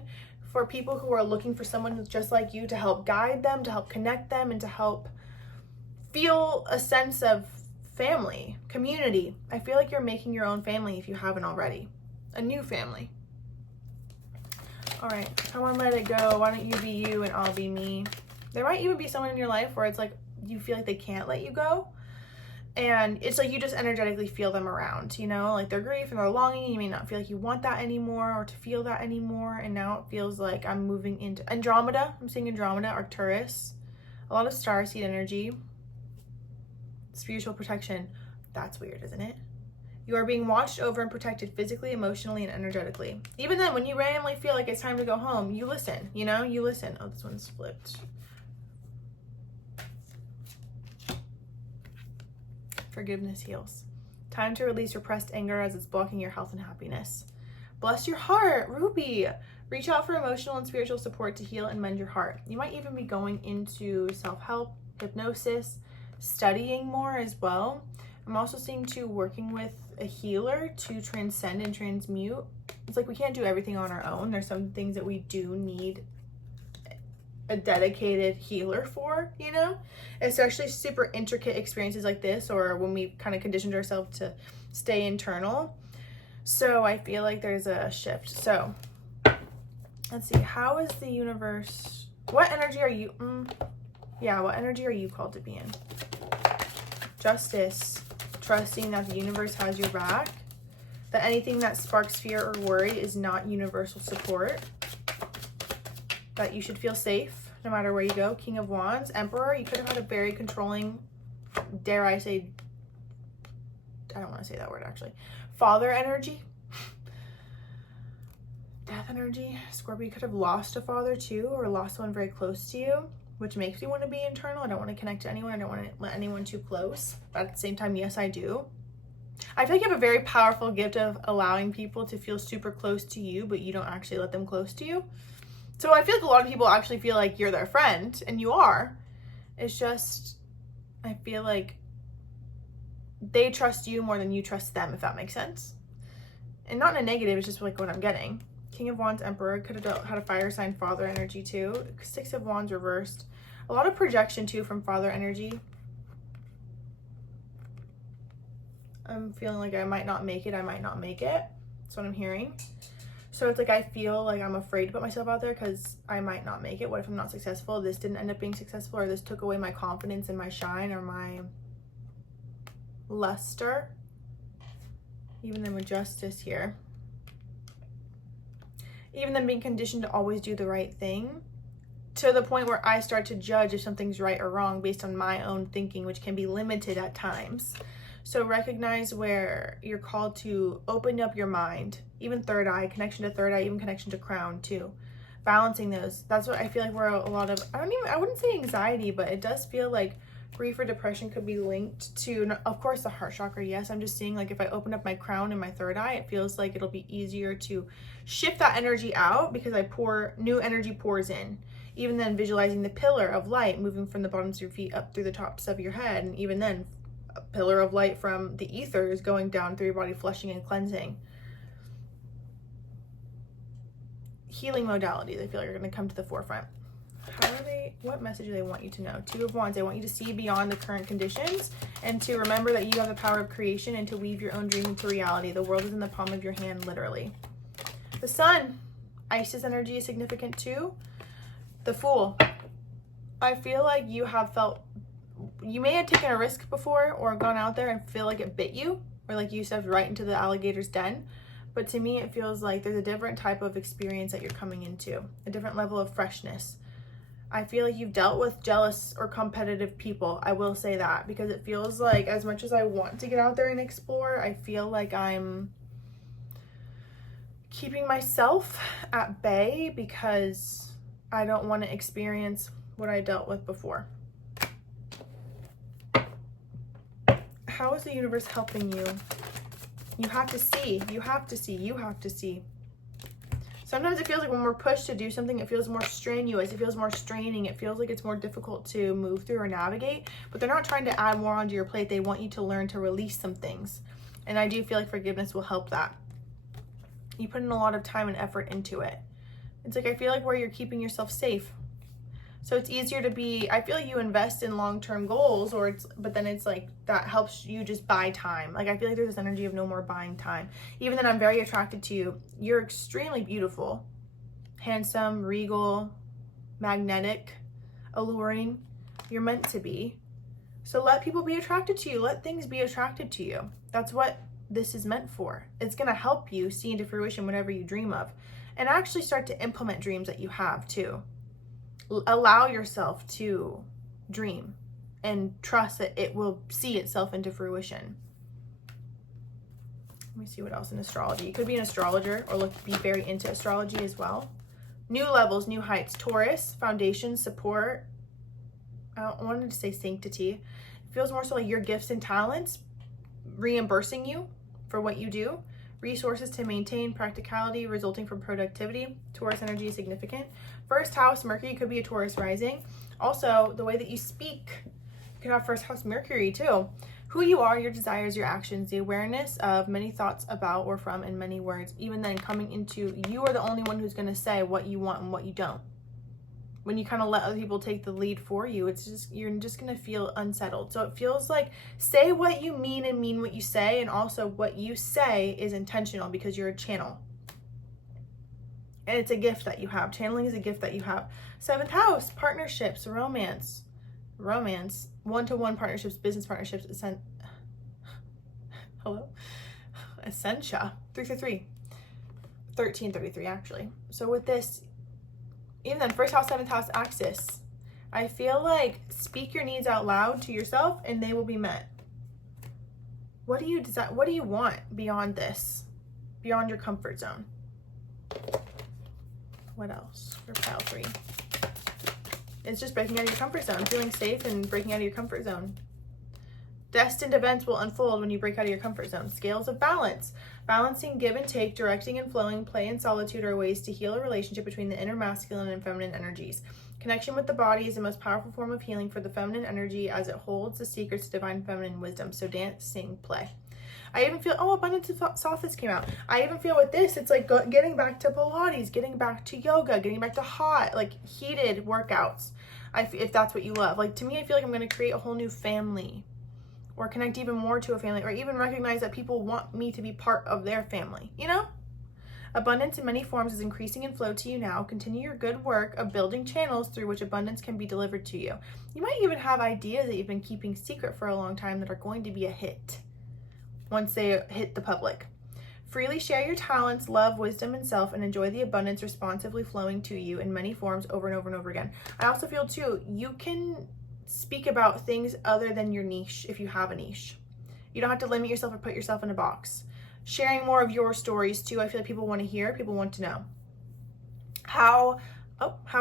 for people who are looking for someone who's just like you to help guide them, to help connect them, and to help feel a sense of family, community. I feel like you're making your own family if you haven't already. A new family. All right, come on, let it go. Why don't you be you and I'll be me? There might even be someone in your life where it's like you feel like they can't let you go. And it's like you just energetically feel them around, like their grief and their longing. You may not feel like you want that anymore or to feel that anymore. And now it feels like I'm moving into Andromeda. I'm seeing Andromeda, Arcturus, a lot of starseed energy. spiritual protection. That's weird, isn't it? You are being watched over and protected physically, emotionally, and energetically. Even then, when you randomly feel like it's time to go home, you listen, you know? You listen. Oh, this one's flipped. Forgiveness heals. Time to release repressed anger as it's blocking your health and happiness. Bless your heart, Ruby. Reach out for emotional and spiritual support to heal and mend your heart. You might even be going into self-help, hypnosis, studying more as well. I'm also seeing too working with a healer to transcend and transmute. It's like we can't do everything on our own. There's some things that we do need a dedicated healer for, you know, especially super intricate experiences like this, or when we kind of conditioned ourselves to stay internal. So I feel like there's a shift. So let's see, how is the universe, what energy are you, what energy are you called to be in? Justice, trusting that the universe has your back, that anything that sparks fear or worry is not universal support, that you should feel safe no matter where you go. King of Wands, Emperor, you could have had a very controlling, dare I say, I don't want to say that word actually, father energy, death energy. Scorpio, you could have lost a father too, or lost someone very close to you, which makes me want to be internal. I don't want to connect to anyone. I don't want to let anyone too close. But at the same time, yes, I do. I feel like you have a very powerful gift of allowing people to feel super close to you, but you don't actually let them close to you. So I feel like a lot of people actually feel like you're their friend, and you are. It's just, I feel like they trust you more than you trust them, if that makes sense. And not in a negative, it's just like what I'm getting. King of Wands, Emperor, could have had a fire sign, father energy too. Six of Wands reversed. A lot of projection too from father energy. I'm feeling like I might not make it. That's what I'm hearing. So it's like I feel like I'm afraid to put myself out there because I might not make it. What if I'm not successful? This didn't end up being successful, or this took away my confidence and my shine or my luster. Even then with Justice here. Even then being conditioned to always do the right thing, to the point where I start to judge if something's right or wrong based on my own thinking, which can be limited at times. So recognize where you're called to open up your mind, even third eye, connection to third eye, even connection to crown too. Balancing those. That's what I feel like we're a lot of, I wouldn't say anxiety, but it does feel like grief or depression could be linked to, of course, the heart chakra. Yes, I'm just seeing like if I open up my crown and my third eye, it feels like it'll be easier to shift that energy out because new energy pours in. Even then, visualizing the pillar of light moving from the bottoms of your feet up through the tops of your head, and even then a pillar of light from the ether is going down through your body, flushing and cleansing. Healing modalities, I feel like, are going to come to the forefront. What message do they want you to know? Two of Wands, they want you to see beyond the current conditions and to remember that you have the power of creation and to weave your own dream into reality. The world is in the palm of your hand, literally. The Sun, Isis energy is significant too. The Fool, I feel like you may have taken a risk before or gone out there and feel like it bit you, or like you stepped right into the alligator's den. But to me, it feels like there's a different type of experience that you're coming into, a different level of freshness. I feel like you've dealt with jealous or competitive people. I will say that, because it feels like as much as I want to get out there and explore, I feel like I'm keeping myself at bay because I don't want to experience what I dealt with before. How is the universe helping you? You have to see, you have to see, you have to see. Sometimes it feels like when we're pushed to do something, it feels more strenuous, it feels more straining, it feels like it's more difficult to move through or navigate, but they're not trying to add more onto your plate. They want you to learn to release some things. And I do feel like forgiveness will help that. You put in a lot of time and effort into it. It's like, I feel like where you're keeping yourself safe. So it's easier to be, I feel like you invest in long-term goals, but then it's like that helps you just buy time. Like I feel like there's this energy of no more buying time. Even then I'm very attracted to you. You're extremely beautiful, handsome, regal, magnetic, alluring. You're meant to be. So let people be attracted to you. Let things be attracted to you. That's what this is meant for. It's going to help you see into fruition whatever you dream of, and actually start to implement dreams that you have too. Allow yourself to dream and trust that it will see itself into fruition. Let me see what else in astrology. You could be an astrologer or be very into astrology as well. New levels, new heights. Taurus, foundation, support. I wanted to say sanctity. It feels more so like your gifts and talents reimbursing you for what you do. Resources to maintain, practicality resulting from productivity. Taurus energy is significant. First house, Mercury could be a Taurus rising. Also, the way that you speak, you could have first house Mercury too. Who you are, your desires, your actions, the awareness of many thoughts about or from and many words. Even then coming into, you are the only one who's going to say what you want and what you don't. When you kind of let other people take the lead for you, it's just, you're just going to feel unsettled. So it feels like say what you mean and mean what you say. And also what you say is intentional because you're a channel. And it's a gift that you have. Channeling is a gift that you have. Seventh house, partnerships, romance, one-to-one partnerships, business partnerships, Essentia, 333, 1333 actually. So with this, even then, first house, seventh house axis, I feel like speak your needs out loud to yourself and they will be met. What do you desire? What do you want beyond this? Beyond your comfort zone? What else for pile 3? It's just breaking out of your comfort zone, feeling safe and breaking out of your comfort zone. Destined events will unfold when you break out of your comfort zone. Scales of balance. Balancing give and take, directing and flowing, play and solitude are ways to heal a relationship between the inner masculine and feminine energies. Connection with the body is the most powerful form of healing for the feminine energy as it holds the secrets to divine feminine wisdom. So dance, sing, play. I even feel, abundance of softness came out. I even feel with this, it's like getting back to Pilates, getting back to yoga, getting back to hot, like heated workouts. If that's what you love. Like to me, I feel like I'm going to create a whole new family or connect even more to a family or even recognize that people want me to be part of their family, you know? Abundance in many forms is increasing in flow to you now. Continue your good work of building channels through which abundance can be delivered to you. You might even have ideas that you've been keeping secret for a long time that are going to be a hit once they hit the public. Freely share your talents, love, wisdom, and self, and enjoy the abundance responsively flowing to you in many forms over and over and over again. I also feel too, you can speak about things other than your niche if you have a niche. You don't have to limit yourself or put yourself in a box. Sharing more of your stories too, I feel like people want to hear, people want to know. How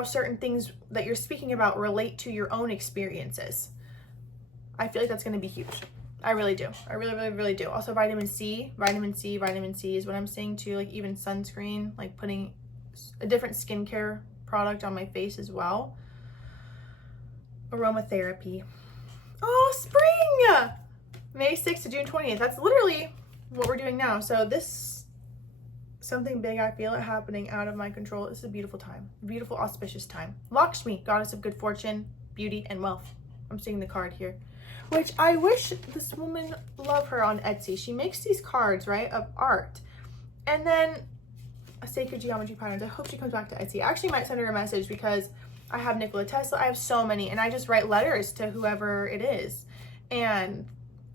certain things that you're speaking about relate to your own experiences. I feel like that's going to be huge. I really do. I really do. Also vitamin C is what I'm saying too. Like even sunscreen, like putting a different skincare product on my face as well. Aromatherapy. Oh, spring! May 6th to June 20th. That's literally what we're doing now. So this, something big, I feel it happening out of my control. This is a beautiful time. Beautiful, auspicious time. Lakshmi, goddess of good fortune, beauty, and wealth. I'm seeing the card here. Which I wish this woman, love her on Etsy. She makes these cards, right, of art. And then a sacred geometry patterns. I hope she comes back to Etsy. I actually might send her a message because I have Nikola Tesla. I have so many. And I just write letters to whoever it is. And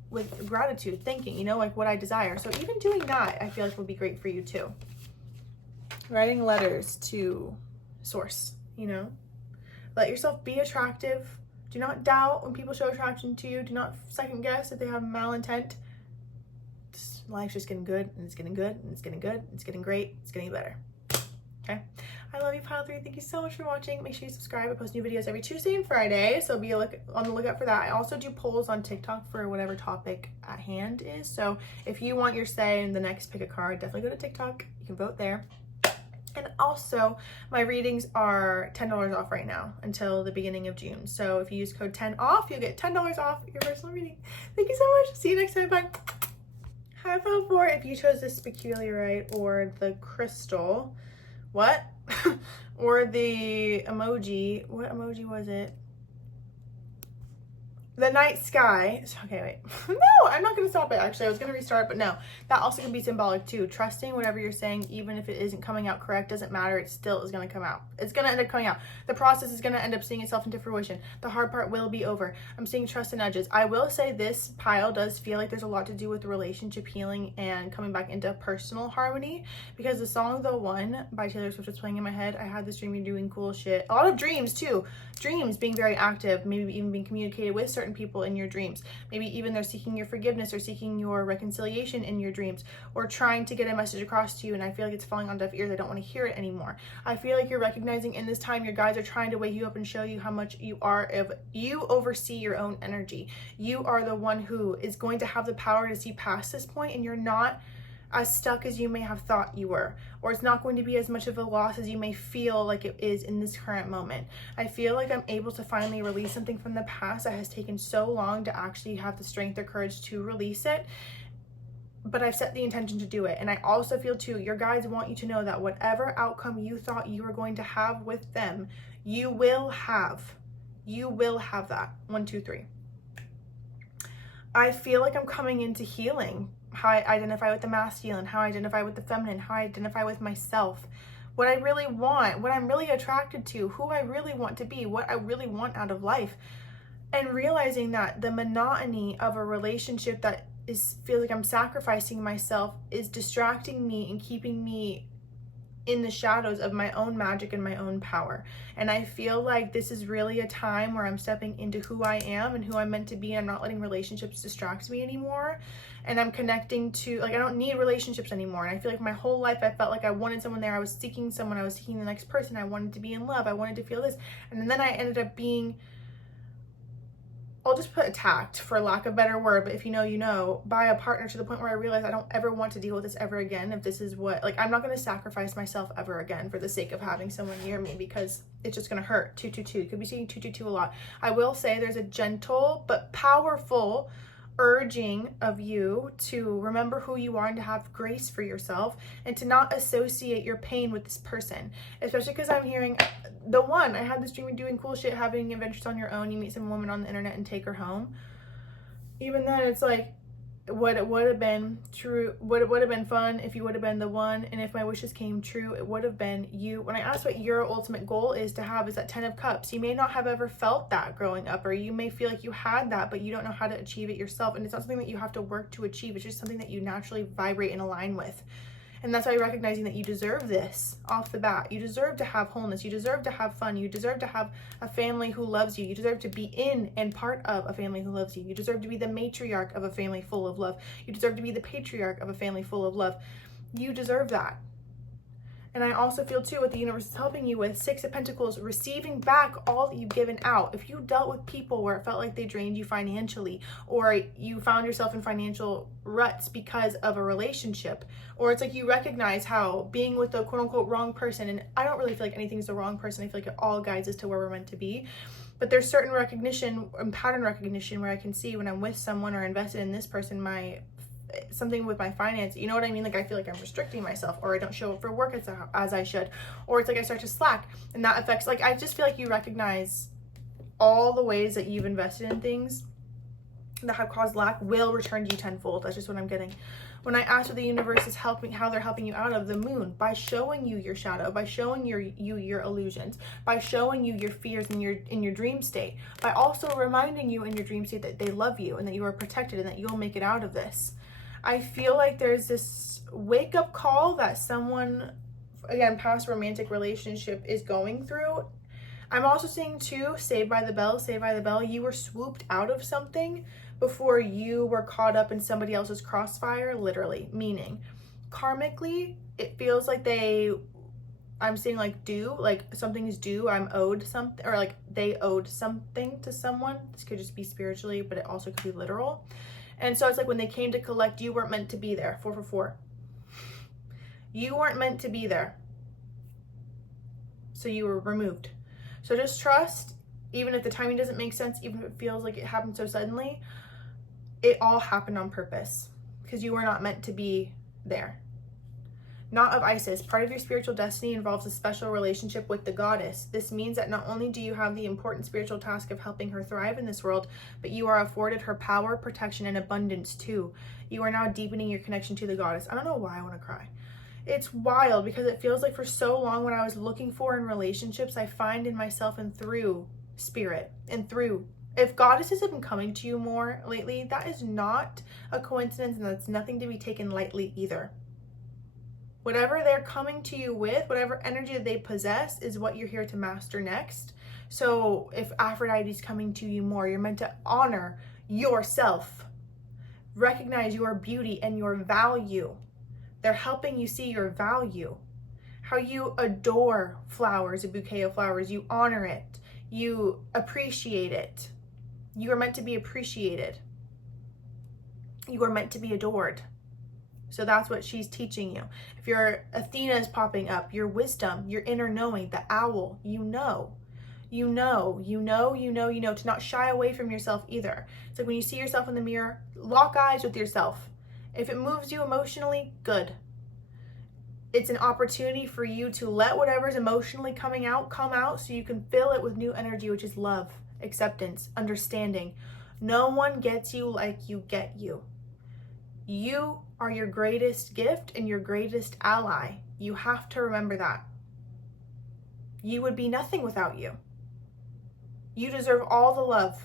with gratitude, thinking, you know, like what I desire. So even doing that, I feel like would be great for you too. Writing letters to source, you know. Let yourself be attractive. Do not doubt when people show attraction to you. Do not second guess if they have malintent. Life's just getting good, and it's getting good, and it's getting good, and it's getting great, it's getting better. Okay? I love you, Pile 3. Thank you so much for watching. Make sure you subscribe. I post new videos every Tuesday and Friday, so be on the lookout for that. I also do polls on TikTok for whatever topic at hand is. So if you want your say in the next pick a card, definitely go to TikTok. You can vote there. And also, my readings are $10 off right now until the beginning of June. So if you use code 10OFF, you'll get $10 off your personal reading. Thank you so much. See you next time. Bye. High Pile 4, if you chose the Specularite or the crystal, what? Or the emoji, what emoji was it? The night sky. Okay, wait. No, I'm not going to stop it. Actually, I was going to restart, but no. That also can be symbolic too. Trusting whatever you're saying, even if it isn't coming out correct, doesn't matter. It still is going to come out. It's going to end up coming out. The process is going to end up seeing itself into fruition. The hard part will be over. I'm seeing trust and nudges. I will say this pile does feel like there's a lot to do with relationship healing and coming back into personal harmony, because the song The One by Taylor Swift was playing in my head. I had this dream of doing cool shit. A lot of dreams too. Dreams being very active, maybe even being communicated with certain certain people in your dreams. Maybe even they're seeking your forgiveness or seeking your reconciliation in your dreams, or trying to get a message across to you, and I feel like it's falling on deaf ears. I don't want to hear it anymore. I feel like you're recognizing in this time your guides are trying to wake you up and show you how much you oversee your own energy. You are the one who is going to have the power to see past this point, and you're not as stuck as you may have thought you were, or it's not going to be as much of a loss as you may feel like it is in this current moment. I feel like I'm able to finally release something from the past that has taken so long to actually have the strength or courage to release it, but I've set the intention to do it. And I also feel too, your guides want you to know that whatever outcome you thought you were going to have with them, you will have that. 1, 2, 3. I feel like I'm coming into healing, how I identify with the masculine, how I identify with the feminine, how I identify with myself, what I really want, what I'm really attracted to, who I really want to be, what I really want out of life. And realizing that the monotony of a relationship that feels like I'm sacrificing myself is distracting me and keeping me in the shadows of my own magic and my own power. And I feel like this is really a time where I'm stepping into who I am and who I'm meant to be. I'm not letting relationships distract me anymore. And I'm connecting to, like, I don't need relationships anymore. And I feel like my whole life I felt like I wanted someone there. I was seeking someone. I was seeking the next person. I wanted to be in love. I wanted to feel this. And then I ended up being, I'll just put attacked, for lack of a better word, but if you know, you know, by a partner, to the point where I realized I don't ever want to deal with this ever again. If this is what, like, I'm not going to sacrifice myself ever again for the sake of having someone near me, because it's just going to hurt. 222. You could be seeing 222 a lot. I will say there's a gentle but powerful urging of you to remember who you are and to have grace for yourself and to not associate your pain with this person, especially because I'm hearing the one, I had this dream of doing cool shit, having adventures on your own. You meet some woman on the internet and take her home. Even then, it's like, what it would have been true, what it would have been fun if you would have been the one, and if my wishes came true, it would have been you. When I asked what your ultimate goal is to have, is that 10 of Cups. You may not have ever felt that growing up, or you may feel like you had that, but you don't know how to achieve it yourself. And it's not something that you have to work to achieve. It's just something that you naturally vibrate and align with. And that's why you're recognizing that you deserve this off the bat. You deserve to have wholeness. You deserve to have fun. You deserve to have a family who loves you. You deserve to be in and part of a family who loves you. You deserve to be the matriarch of a family full of love. You deserve to be the patriarch of a family full of love. You deserve that. And I also feel too what the universe is helping you with, 6 of Pentacles, receiving back all that you've given out. If you dealt with people where it felt like they drained you financially, or you found yourself in financial ruts because of a relationship, or it's like you recognize how being with the quote unquote wrong person, and I don't really feel like anything's the wrong person. I feel like it all guides us to where we're meant to be. But there's certain recognition and pattern recognition where I can see when I'm with someone or invested in this person, something with my finance, you know what I mean? Like I feel like I'm restricting myself, or I don't show up for work as I should, or it's like I start to slack, and that affects, like, I just feel like you recognize all the ways that you've invested in things that have caused lack will return to you tenfold. That's just what I'm getting. When I ask what the universe is helping, how they're helping you out of the moon, by showing you your shadow, by showing you your illusions, by showing you your fears in your dream state, by also reminding you in your dream state that they love you and that you are protected and that you'll make it out of this. I feel like there's this wake-up call that someone, again, past romantic relationship is going through. I'm also seeing too, Saved by the Bell, you were swooped out of something before you were caught up in somebody else's crossfire, literally. Meaning, karmically, it feels like I'm seeing like due, like something is due, I'm owed something, or like they owed something to someone. This could just be spiritually, but it also could be literal. And so it's like when they came to collect, you weren't meant to be there. 4 for 4. You weren't meant to be there. So you were removed. So just trust, even if the timing doesn't make sense, even if it feels like it happened so suddenly, it all happened on purpose, because you were not meant to be there. Knot of Isis, part of your spiritual destiny involves a special relationship with the goddess. This means that not only do you have the important spiritual task of helping her thrive in this world, but you are afforded her power, protection, and abundance too. You are now deepening your connection to the goddess. I don't know why I want to cry. It's wild, because it feels like for so long what I was looking for in relationships, I find in myself and through spirit and through. If goddesses have been coming to you more lately, that is not a coincidence, and that's nothing to be taken lightly either. Whatever they're coming to you with, whatever energy that they possess, is what you're here to master next. So if Aphrodite's coming to you more, you're meant to honor yourself. Recognize your beauty and your value. They're helping you see your value. How you adore flowers, a bouquet of flowers. You honor it. You appreciate it. You are meant to be appreciated. You are meant to be adored. So that's what she's teaching you. If your Athena is popping up, your wisdom, your inner knowing, the owl, you know, to not shy away from yourself either. It's like when you see yourself in the mirror, lock eyes with yourself. If it moves you emotionally, good. It's an opportunity for you to let whatever's emotionally coming out, come out so you can fill it with new energy, which is love, acceptance, understanding. No one gets you like you get you. You are your greatest gift and your greatest ally. You have to remember that. You would be nothing without you. You deserve all the love.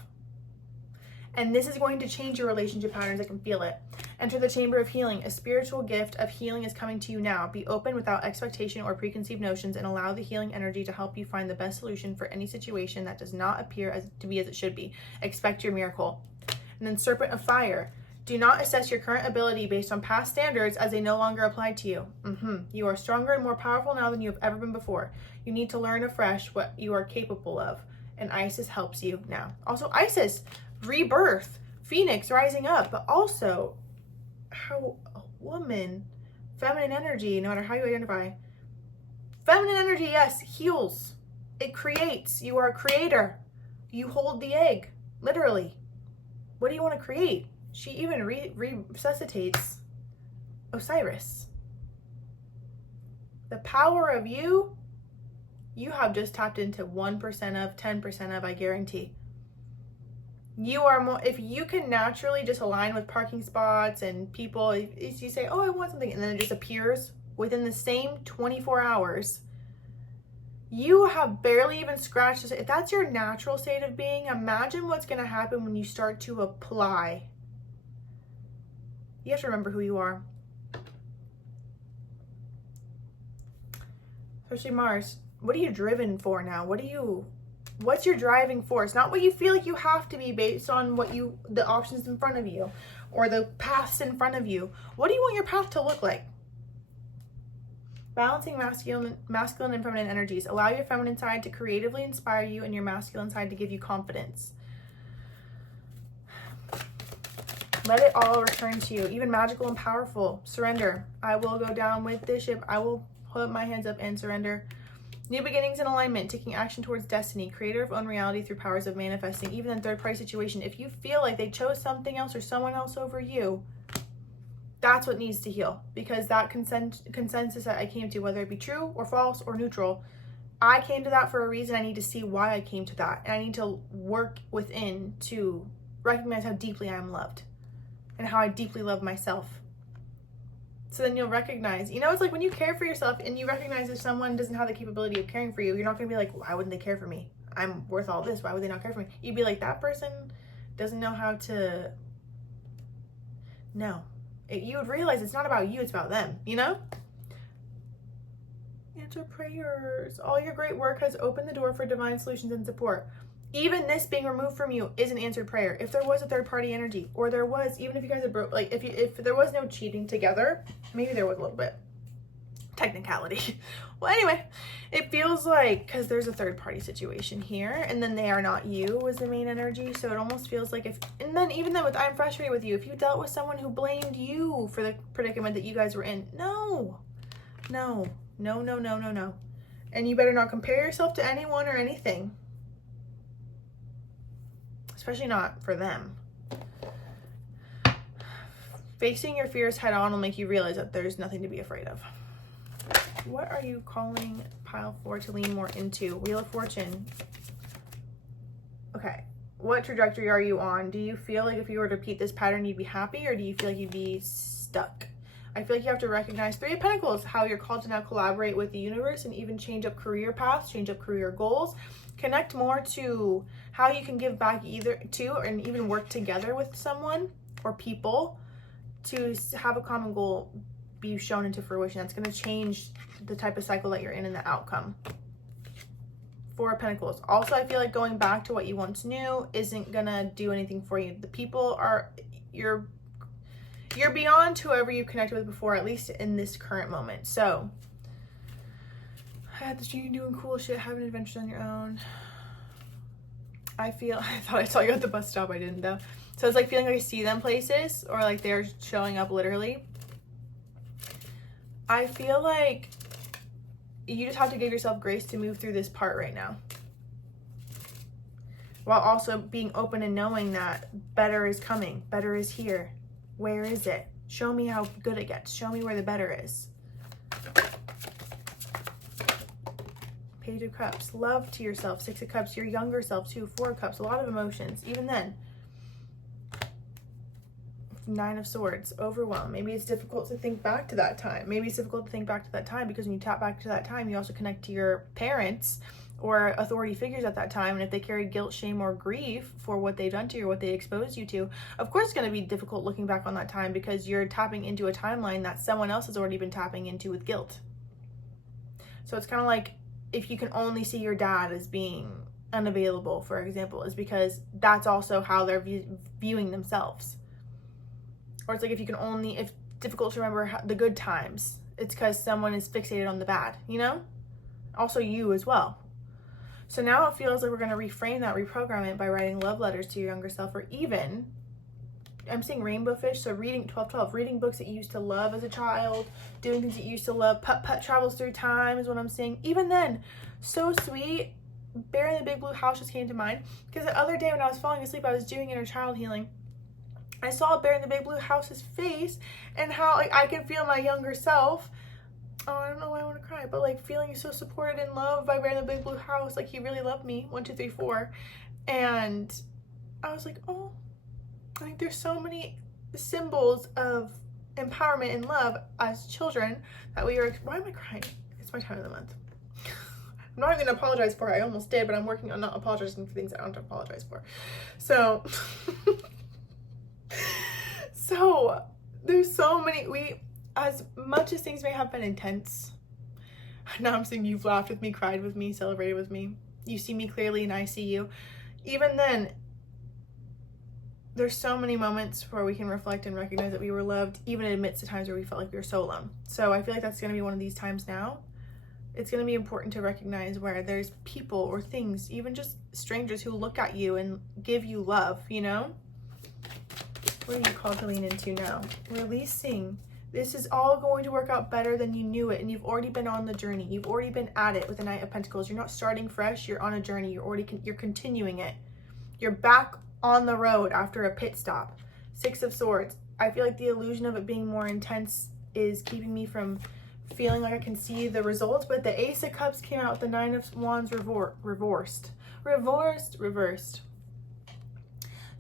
And this is going to change your relationship patterns. I can feel it. Enter the chamber of healing. A spiritual gift of healing is coming to you now. Be open without expectation or preconceived notions and allow the healing energy to help you find the best solution for any situation that does not appear to be as it should be. Expect your miracle. And then serpent of fire. Do not assess your current ability based on past standards as they no longer apply to you. You are stronger and more powerful now than you have ever been before. You need to learn afresh what you are capable of. And Isis helps you now. Also, Isis, rebirth, Phoenix rising up, but also how a woman, feminine energy, no matter how you identify, feminine energy, yes, heals. It creates. You are a creator. You hold the egg, literally. What do you want to create? She even resuscitates Osiris. The power of you have just tapped into 1% of, 10% of, I guarantee. You are more, if you can naturally just align with parking spots and people, if you say, oh, I want something, and then it just appears within the same 24 hours, you have barely even scratched this. If that's your natural state of being, imagine what's going to happen when you start to apply. You have to remember who you are. Especially Mars. What are you driven for now? What's your driving force? Not what you feel like you have to be based on the options in front of you or the paths in front of you. What do you want your path to look like? Balancing masculine and feminine energies. Allow your feminine side to creatively inspire you and your masculine side to give you confidence. Let it all return to you, even magical and powerful. Surrender. I will go down with this ship. I will put my hands up and surrender. New beginnings and alignment, taking action towards destiny, creator of own reality through powers of manifesting, even in third-party situation. If you feel like they chose something else or someone else over you, that's what needs to heal. Because that consensus that I came to, whether it be true or false or neutral, I came to that for a reason. I need to see why I came to that. And I need to work within to recognize how deeply I am loved and how I deeply love myself. So then you'll recognize, it's like when you care for yourself and you recognize if someone doesn't have the capability of caring for you, you're not going to be like, why wouldn't they care for me? I'm worth all this. Why would they not care for me? You'd be like, that person doesn't know how to. No. You would realize it's not about you, it's about them, Answer prayers. All your great work has opened the door for divine solutions and support. Even this being removed from you is an answered prayer. If there was a third party energy, or there was, even if you guys had broke, like if there was no cheating together, maybe there was a little bit technicality. Well, anyway, it feels like, because there's a third party situation here, and then they are not you was the main energy. So it almost feels like and then even then with I'm frustrated with you, if you dealt with someone who blamed you for the predicament that you guys were in, no. And you better not compare yourself to anyone or anything. Especially not for them. Facing your fears head on will make you realize that there's nothing to be afraid of. What are you calling pile 4 to lean more into? Wheel of Fortune. Okay. What trajectory are you on? Do you feel like if you were to repeat this pattern, you'd be happy, or do you feel like you'd be stuck? I feel like you have to recognize 3 of Pentacles, how you're called to now collaborate with the universe and even change up career paths, change up career goals. Connect more to how you can give back either to and even work together with someone or people to have a common goal be shown into fruition. That's going to change the type of cycle that you're in and the outcome Four of Pentacles. Also, I feel like going back to what you once knew isn't gonna do anything for you. The people are, you're beyond whoever you connected with before, at least in this current moment. So, I had this, you doing cool shit, having adventures on your own. I thought I saw you at the bus stop. I didn't though. So it's like feeling like I see them places, or like they're showing up literally. I feel like you just have to give yourself grace to move through this part right now, while also being open and knowing that better is coming. Better is here. Where is it? Show me how good it gets. Show me where the better is. Page of Cups. Love to yourself. Six of Cups. Your younger self too. Four of Cups. A lot of emotions. Even then. Nine of Swords. Overwhelm. Maybe it's difficult to think back to that time. Maybe it's difficult to think back to that time because when you tap back to that time, you also connect to your parents or authority figures at that time. And if they carry guilt, shame, or grief for what they've done to you or what they exposed you to, of course it's going to be difficult looking back on that time because you're tapping into a timeline that someone else has already been tapping into with guilt. So it's kind of like if you can only see your dad as being unavailable, for example, is because that's also how they're viewing themselves. Or it's like if it's difficult to remember the good times, it's because someone is fixated on the bad, you know? Also you as well. So now it feels like we're going to reframe that, reprogram it by writing love letters to your younger self, or even, I'm seeing rainbow fish, so reading 12-12, reading books that you used to love as a child, doing things that you used to love, putt travels through time is what I'm seeing. Even then, so sweet. Bear in the Big Blue House just came to mind, because the other day when I was falling asleep, I was doing inner child healing. I saw Bear in the Big Blue House's face and how like I can feel my younger self. Oh, I don't know why I want to cry, but like feeling so supported and loved by Bear in the Big Blue House. Like he really loved me. 1, 2, 3, 4. And I was like, oh, like there's so many symbols of empowerment and love as children that we are. Why am I crying? It's my time of the month. I'm not even gonna apologize for it. I almost did, but I'm working on not apologizing for things I don't apologize for. So. So there's so many, as much as things may have been intense, now I'm saying you've laughed with me, cried with me, celebrated with me, you see me clearly and I see you. Even then, there's so many moments where we can reflect and recognize that we were loved, even amidst the times where we felt like we were so alone. So I feel like that's going to be one of these times now. It's going to be important to recognize where there's people or things, even just strangers who look at you and give you love, you know? What are you called to lean into now? Releasing. This is all going to work out better than you knew it, and you've already been on the journey. You've already been at it with the Knight of Pentacles. You're not starting fresh. You're on a journey. You're continuing it. You're back on the road after a pit stop. Six of Swords. I feel like the illusion of it being more intense is keeping me from feeling like I can see the results, but the Ace of Cups came out with the Nine of Wands reversed.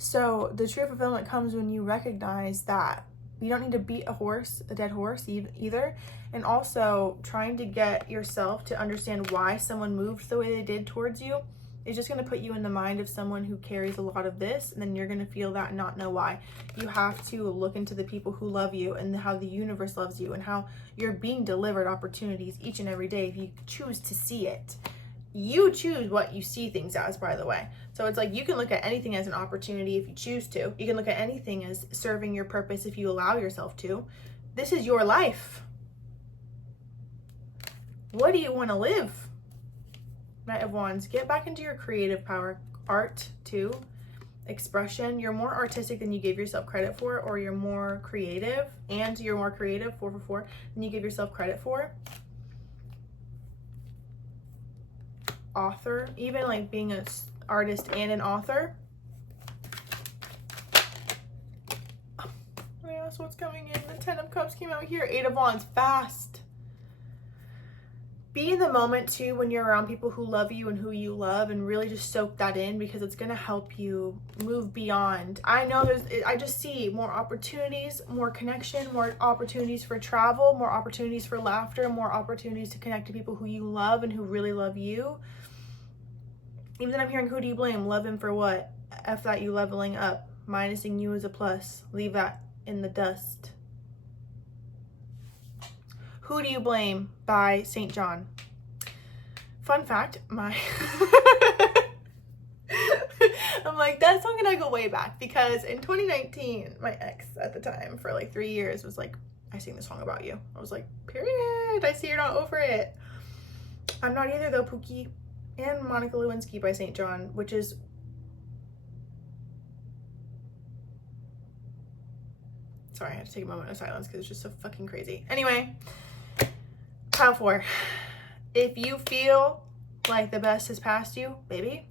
So the true fulfillment comes when you recognize that you don't need to beat a dead horse either. And also trying to get yourself to understand why someone moved the way they did towards you is just going to put you in the mind of someone who carries a lot of this. And then you're going to feel that and not know why. You have to look into the people who love you and how the universe loves you and how you're being delivered opportunities each and every day if you choose to see it. You choose what you see things as, by the way. So it's like you can look at anything as an opportunity if you choose to. You can look at anything as serving your purpose if you allow yourself to. This is your life. What do you want to live? Knight of Wands. Get back into your creative power. Art, too. Expression. You're more artistic than you gave yourself credit for, or you're more creative, and you're more creative, 4 for 4, than you give yourself credit for. Author, even like being an artist and an author. Oh, that's what's coming in. The 10 of Cups came out here. 8 of Wands, fast. Be in the moment too when you're around people who love you and who you love, and really just soak that in because it's going to help you move beyond. I know I just see more opportunities, more connection, more opportunities for travel, more opportunities for laughter, more opportunities to connect to people who you love and who really love you. Even then I'm hearing, who do you blame? Love him for what? F that, you leveling up. Minusing you is a plus. Leave that in the dust. Who do you blame? By St. John. fun fact, my I'm like, that song and I go way back because in 2019, my ex at the time for like 3 years was like, I sing this song about you. I was like, period. I see you're not over it. I'm not either though, Pookie. And Monica Lewinsky by St. John, which is... Sorry, I had to take a moment of silence because it's just so fucking crazy. Anyway, pile 4. If you feel like the best has passed you, baby,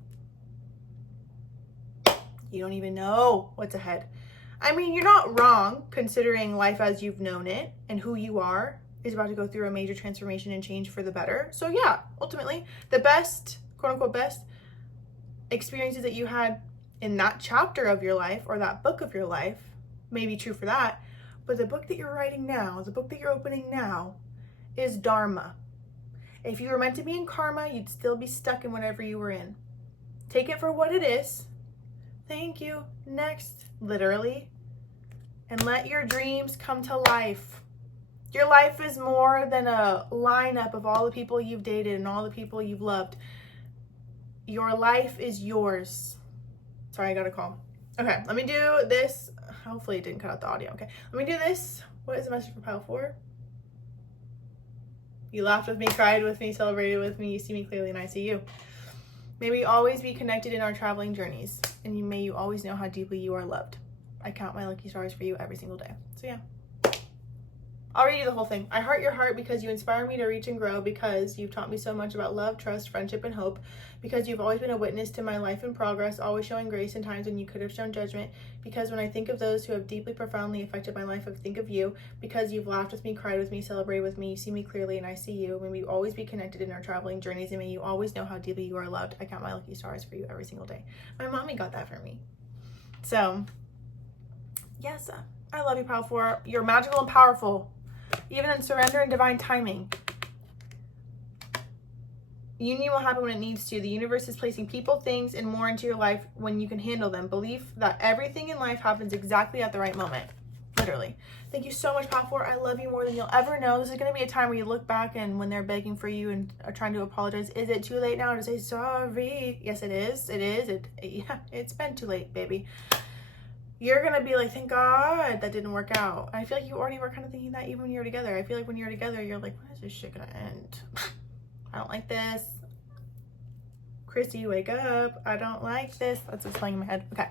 you don't even know what's ahead. I mean, you're not wrong considering life as you've known it and who you are is about to go through a major transformation and change for the better. So yeah, ultimately, the best, quote unquote best experiences that you had in that chapter of your life or that book of your life may be true for that. But the book that you're writing now, the book that you're opening now is Dharma. If you were meant to be in karma, you'd still be stuck in whatever you were in. Take it for what it is. Thank you. Next, literally. And let your dreams come to life. Your life is more than a lineup of all the people you've dated and all the people you've loved. Your life is yours. Sorry, I got a call. Okay, let me do this. Hopefully it didn't cut out the audio. Okay, let me do this. What is the message for pile 4? You laughed with me, cried with me, celebrated with me. You see me clearly and I see you. May we always be connected in our traveling journeys. And may you always know how deeply you are loved. I count my lucky stars for you every single day. So yeah. I'll read you the whole thing. I heart your heart because you inspire me to reach and grow, because you've taught me so much about love, trust, friendship, and hope, because you've always been a witness to my life and progress, always showing grace in times when you could have shown judgment, because when I think of those who have deeply, profoundly affected my life, I think of you, because you've laughed with me, cried with me, celebrated with me, you see me clearly and I see you. May we always be connected in our traveling journeys, and may you always know how deeply you are loved. I count my lucky stars for you every single day. My mommy got that for me. So, yes, I love you, pile 4. You're magical and powerful. Even in surrender and divine timing. Union will happen when it needs to. The universe is placing people, things, and more into your life when you can handle them. Believe that everything in life happens exactly at the right moment. Literally. Thank you so much, pile 4. I love you more than you'll ever know. This is going to be a time where you look back and when they're begging for you and are trying to apologize, is it too late now to say sorry? Yes, it is. It is. Yeah, it's been too late, baby. You're going to be like, thank God that didn't work out. I feel like you already were kind of thinking that even when you were together. I feel like when you're together, you're like, when is this shit going to end? I don't like this. Chrissy, wake up. I don't like this. That's what's playing in my head. Okay.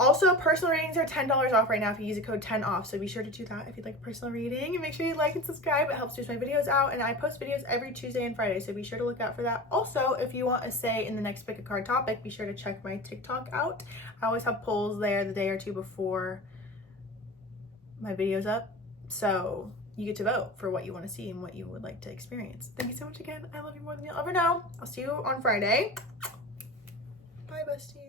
Also, personal readings are $10 off right now if you use the code 10OFF. So be sure to do that if you'd like a personal reading. And make sure you like and subscribe. It helps push my videos out. And I post videos every Tuesday and Friday. So be sure to look out for that. Also, if you want a say in the next pick a card topic, be sure to check my TikTok out. I always have polls there the day or two before my video's up. So you get to vote for what you want to see and what you would like to experience. Thank you so much again. I love you more than you'll ever know. I'll see you on Friday. Bye, bestie.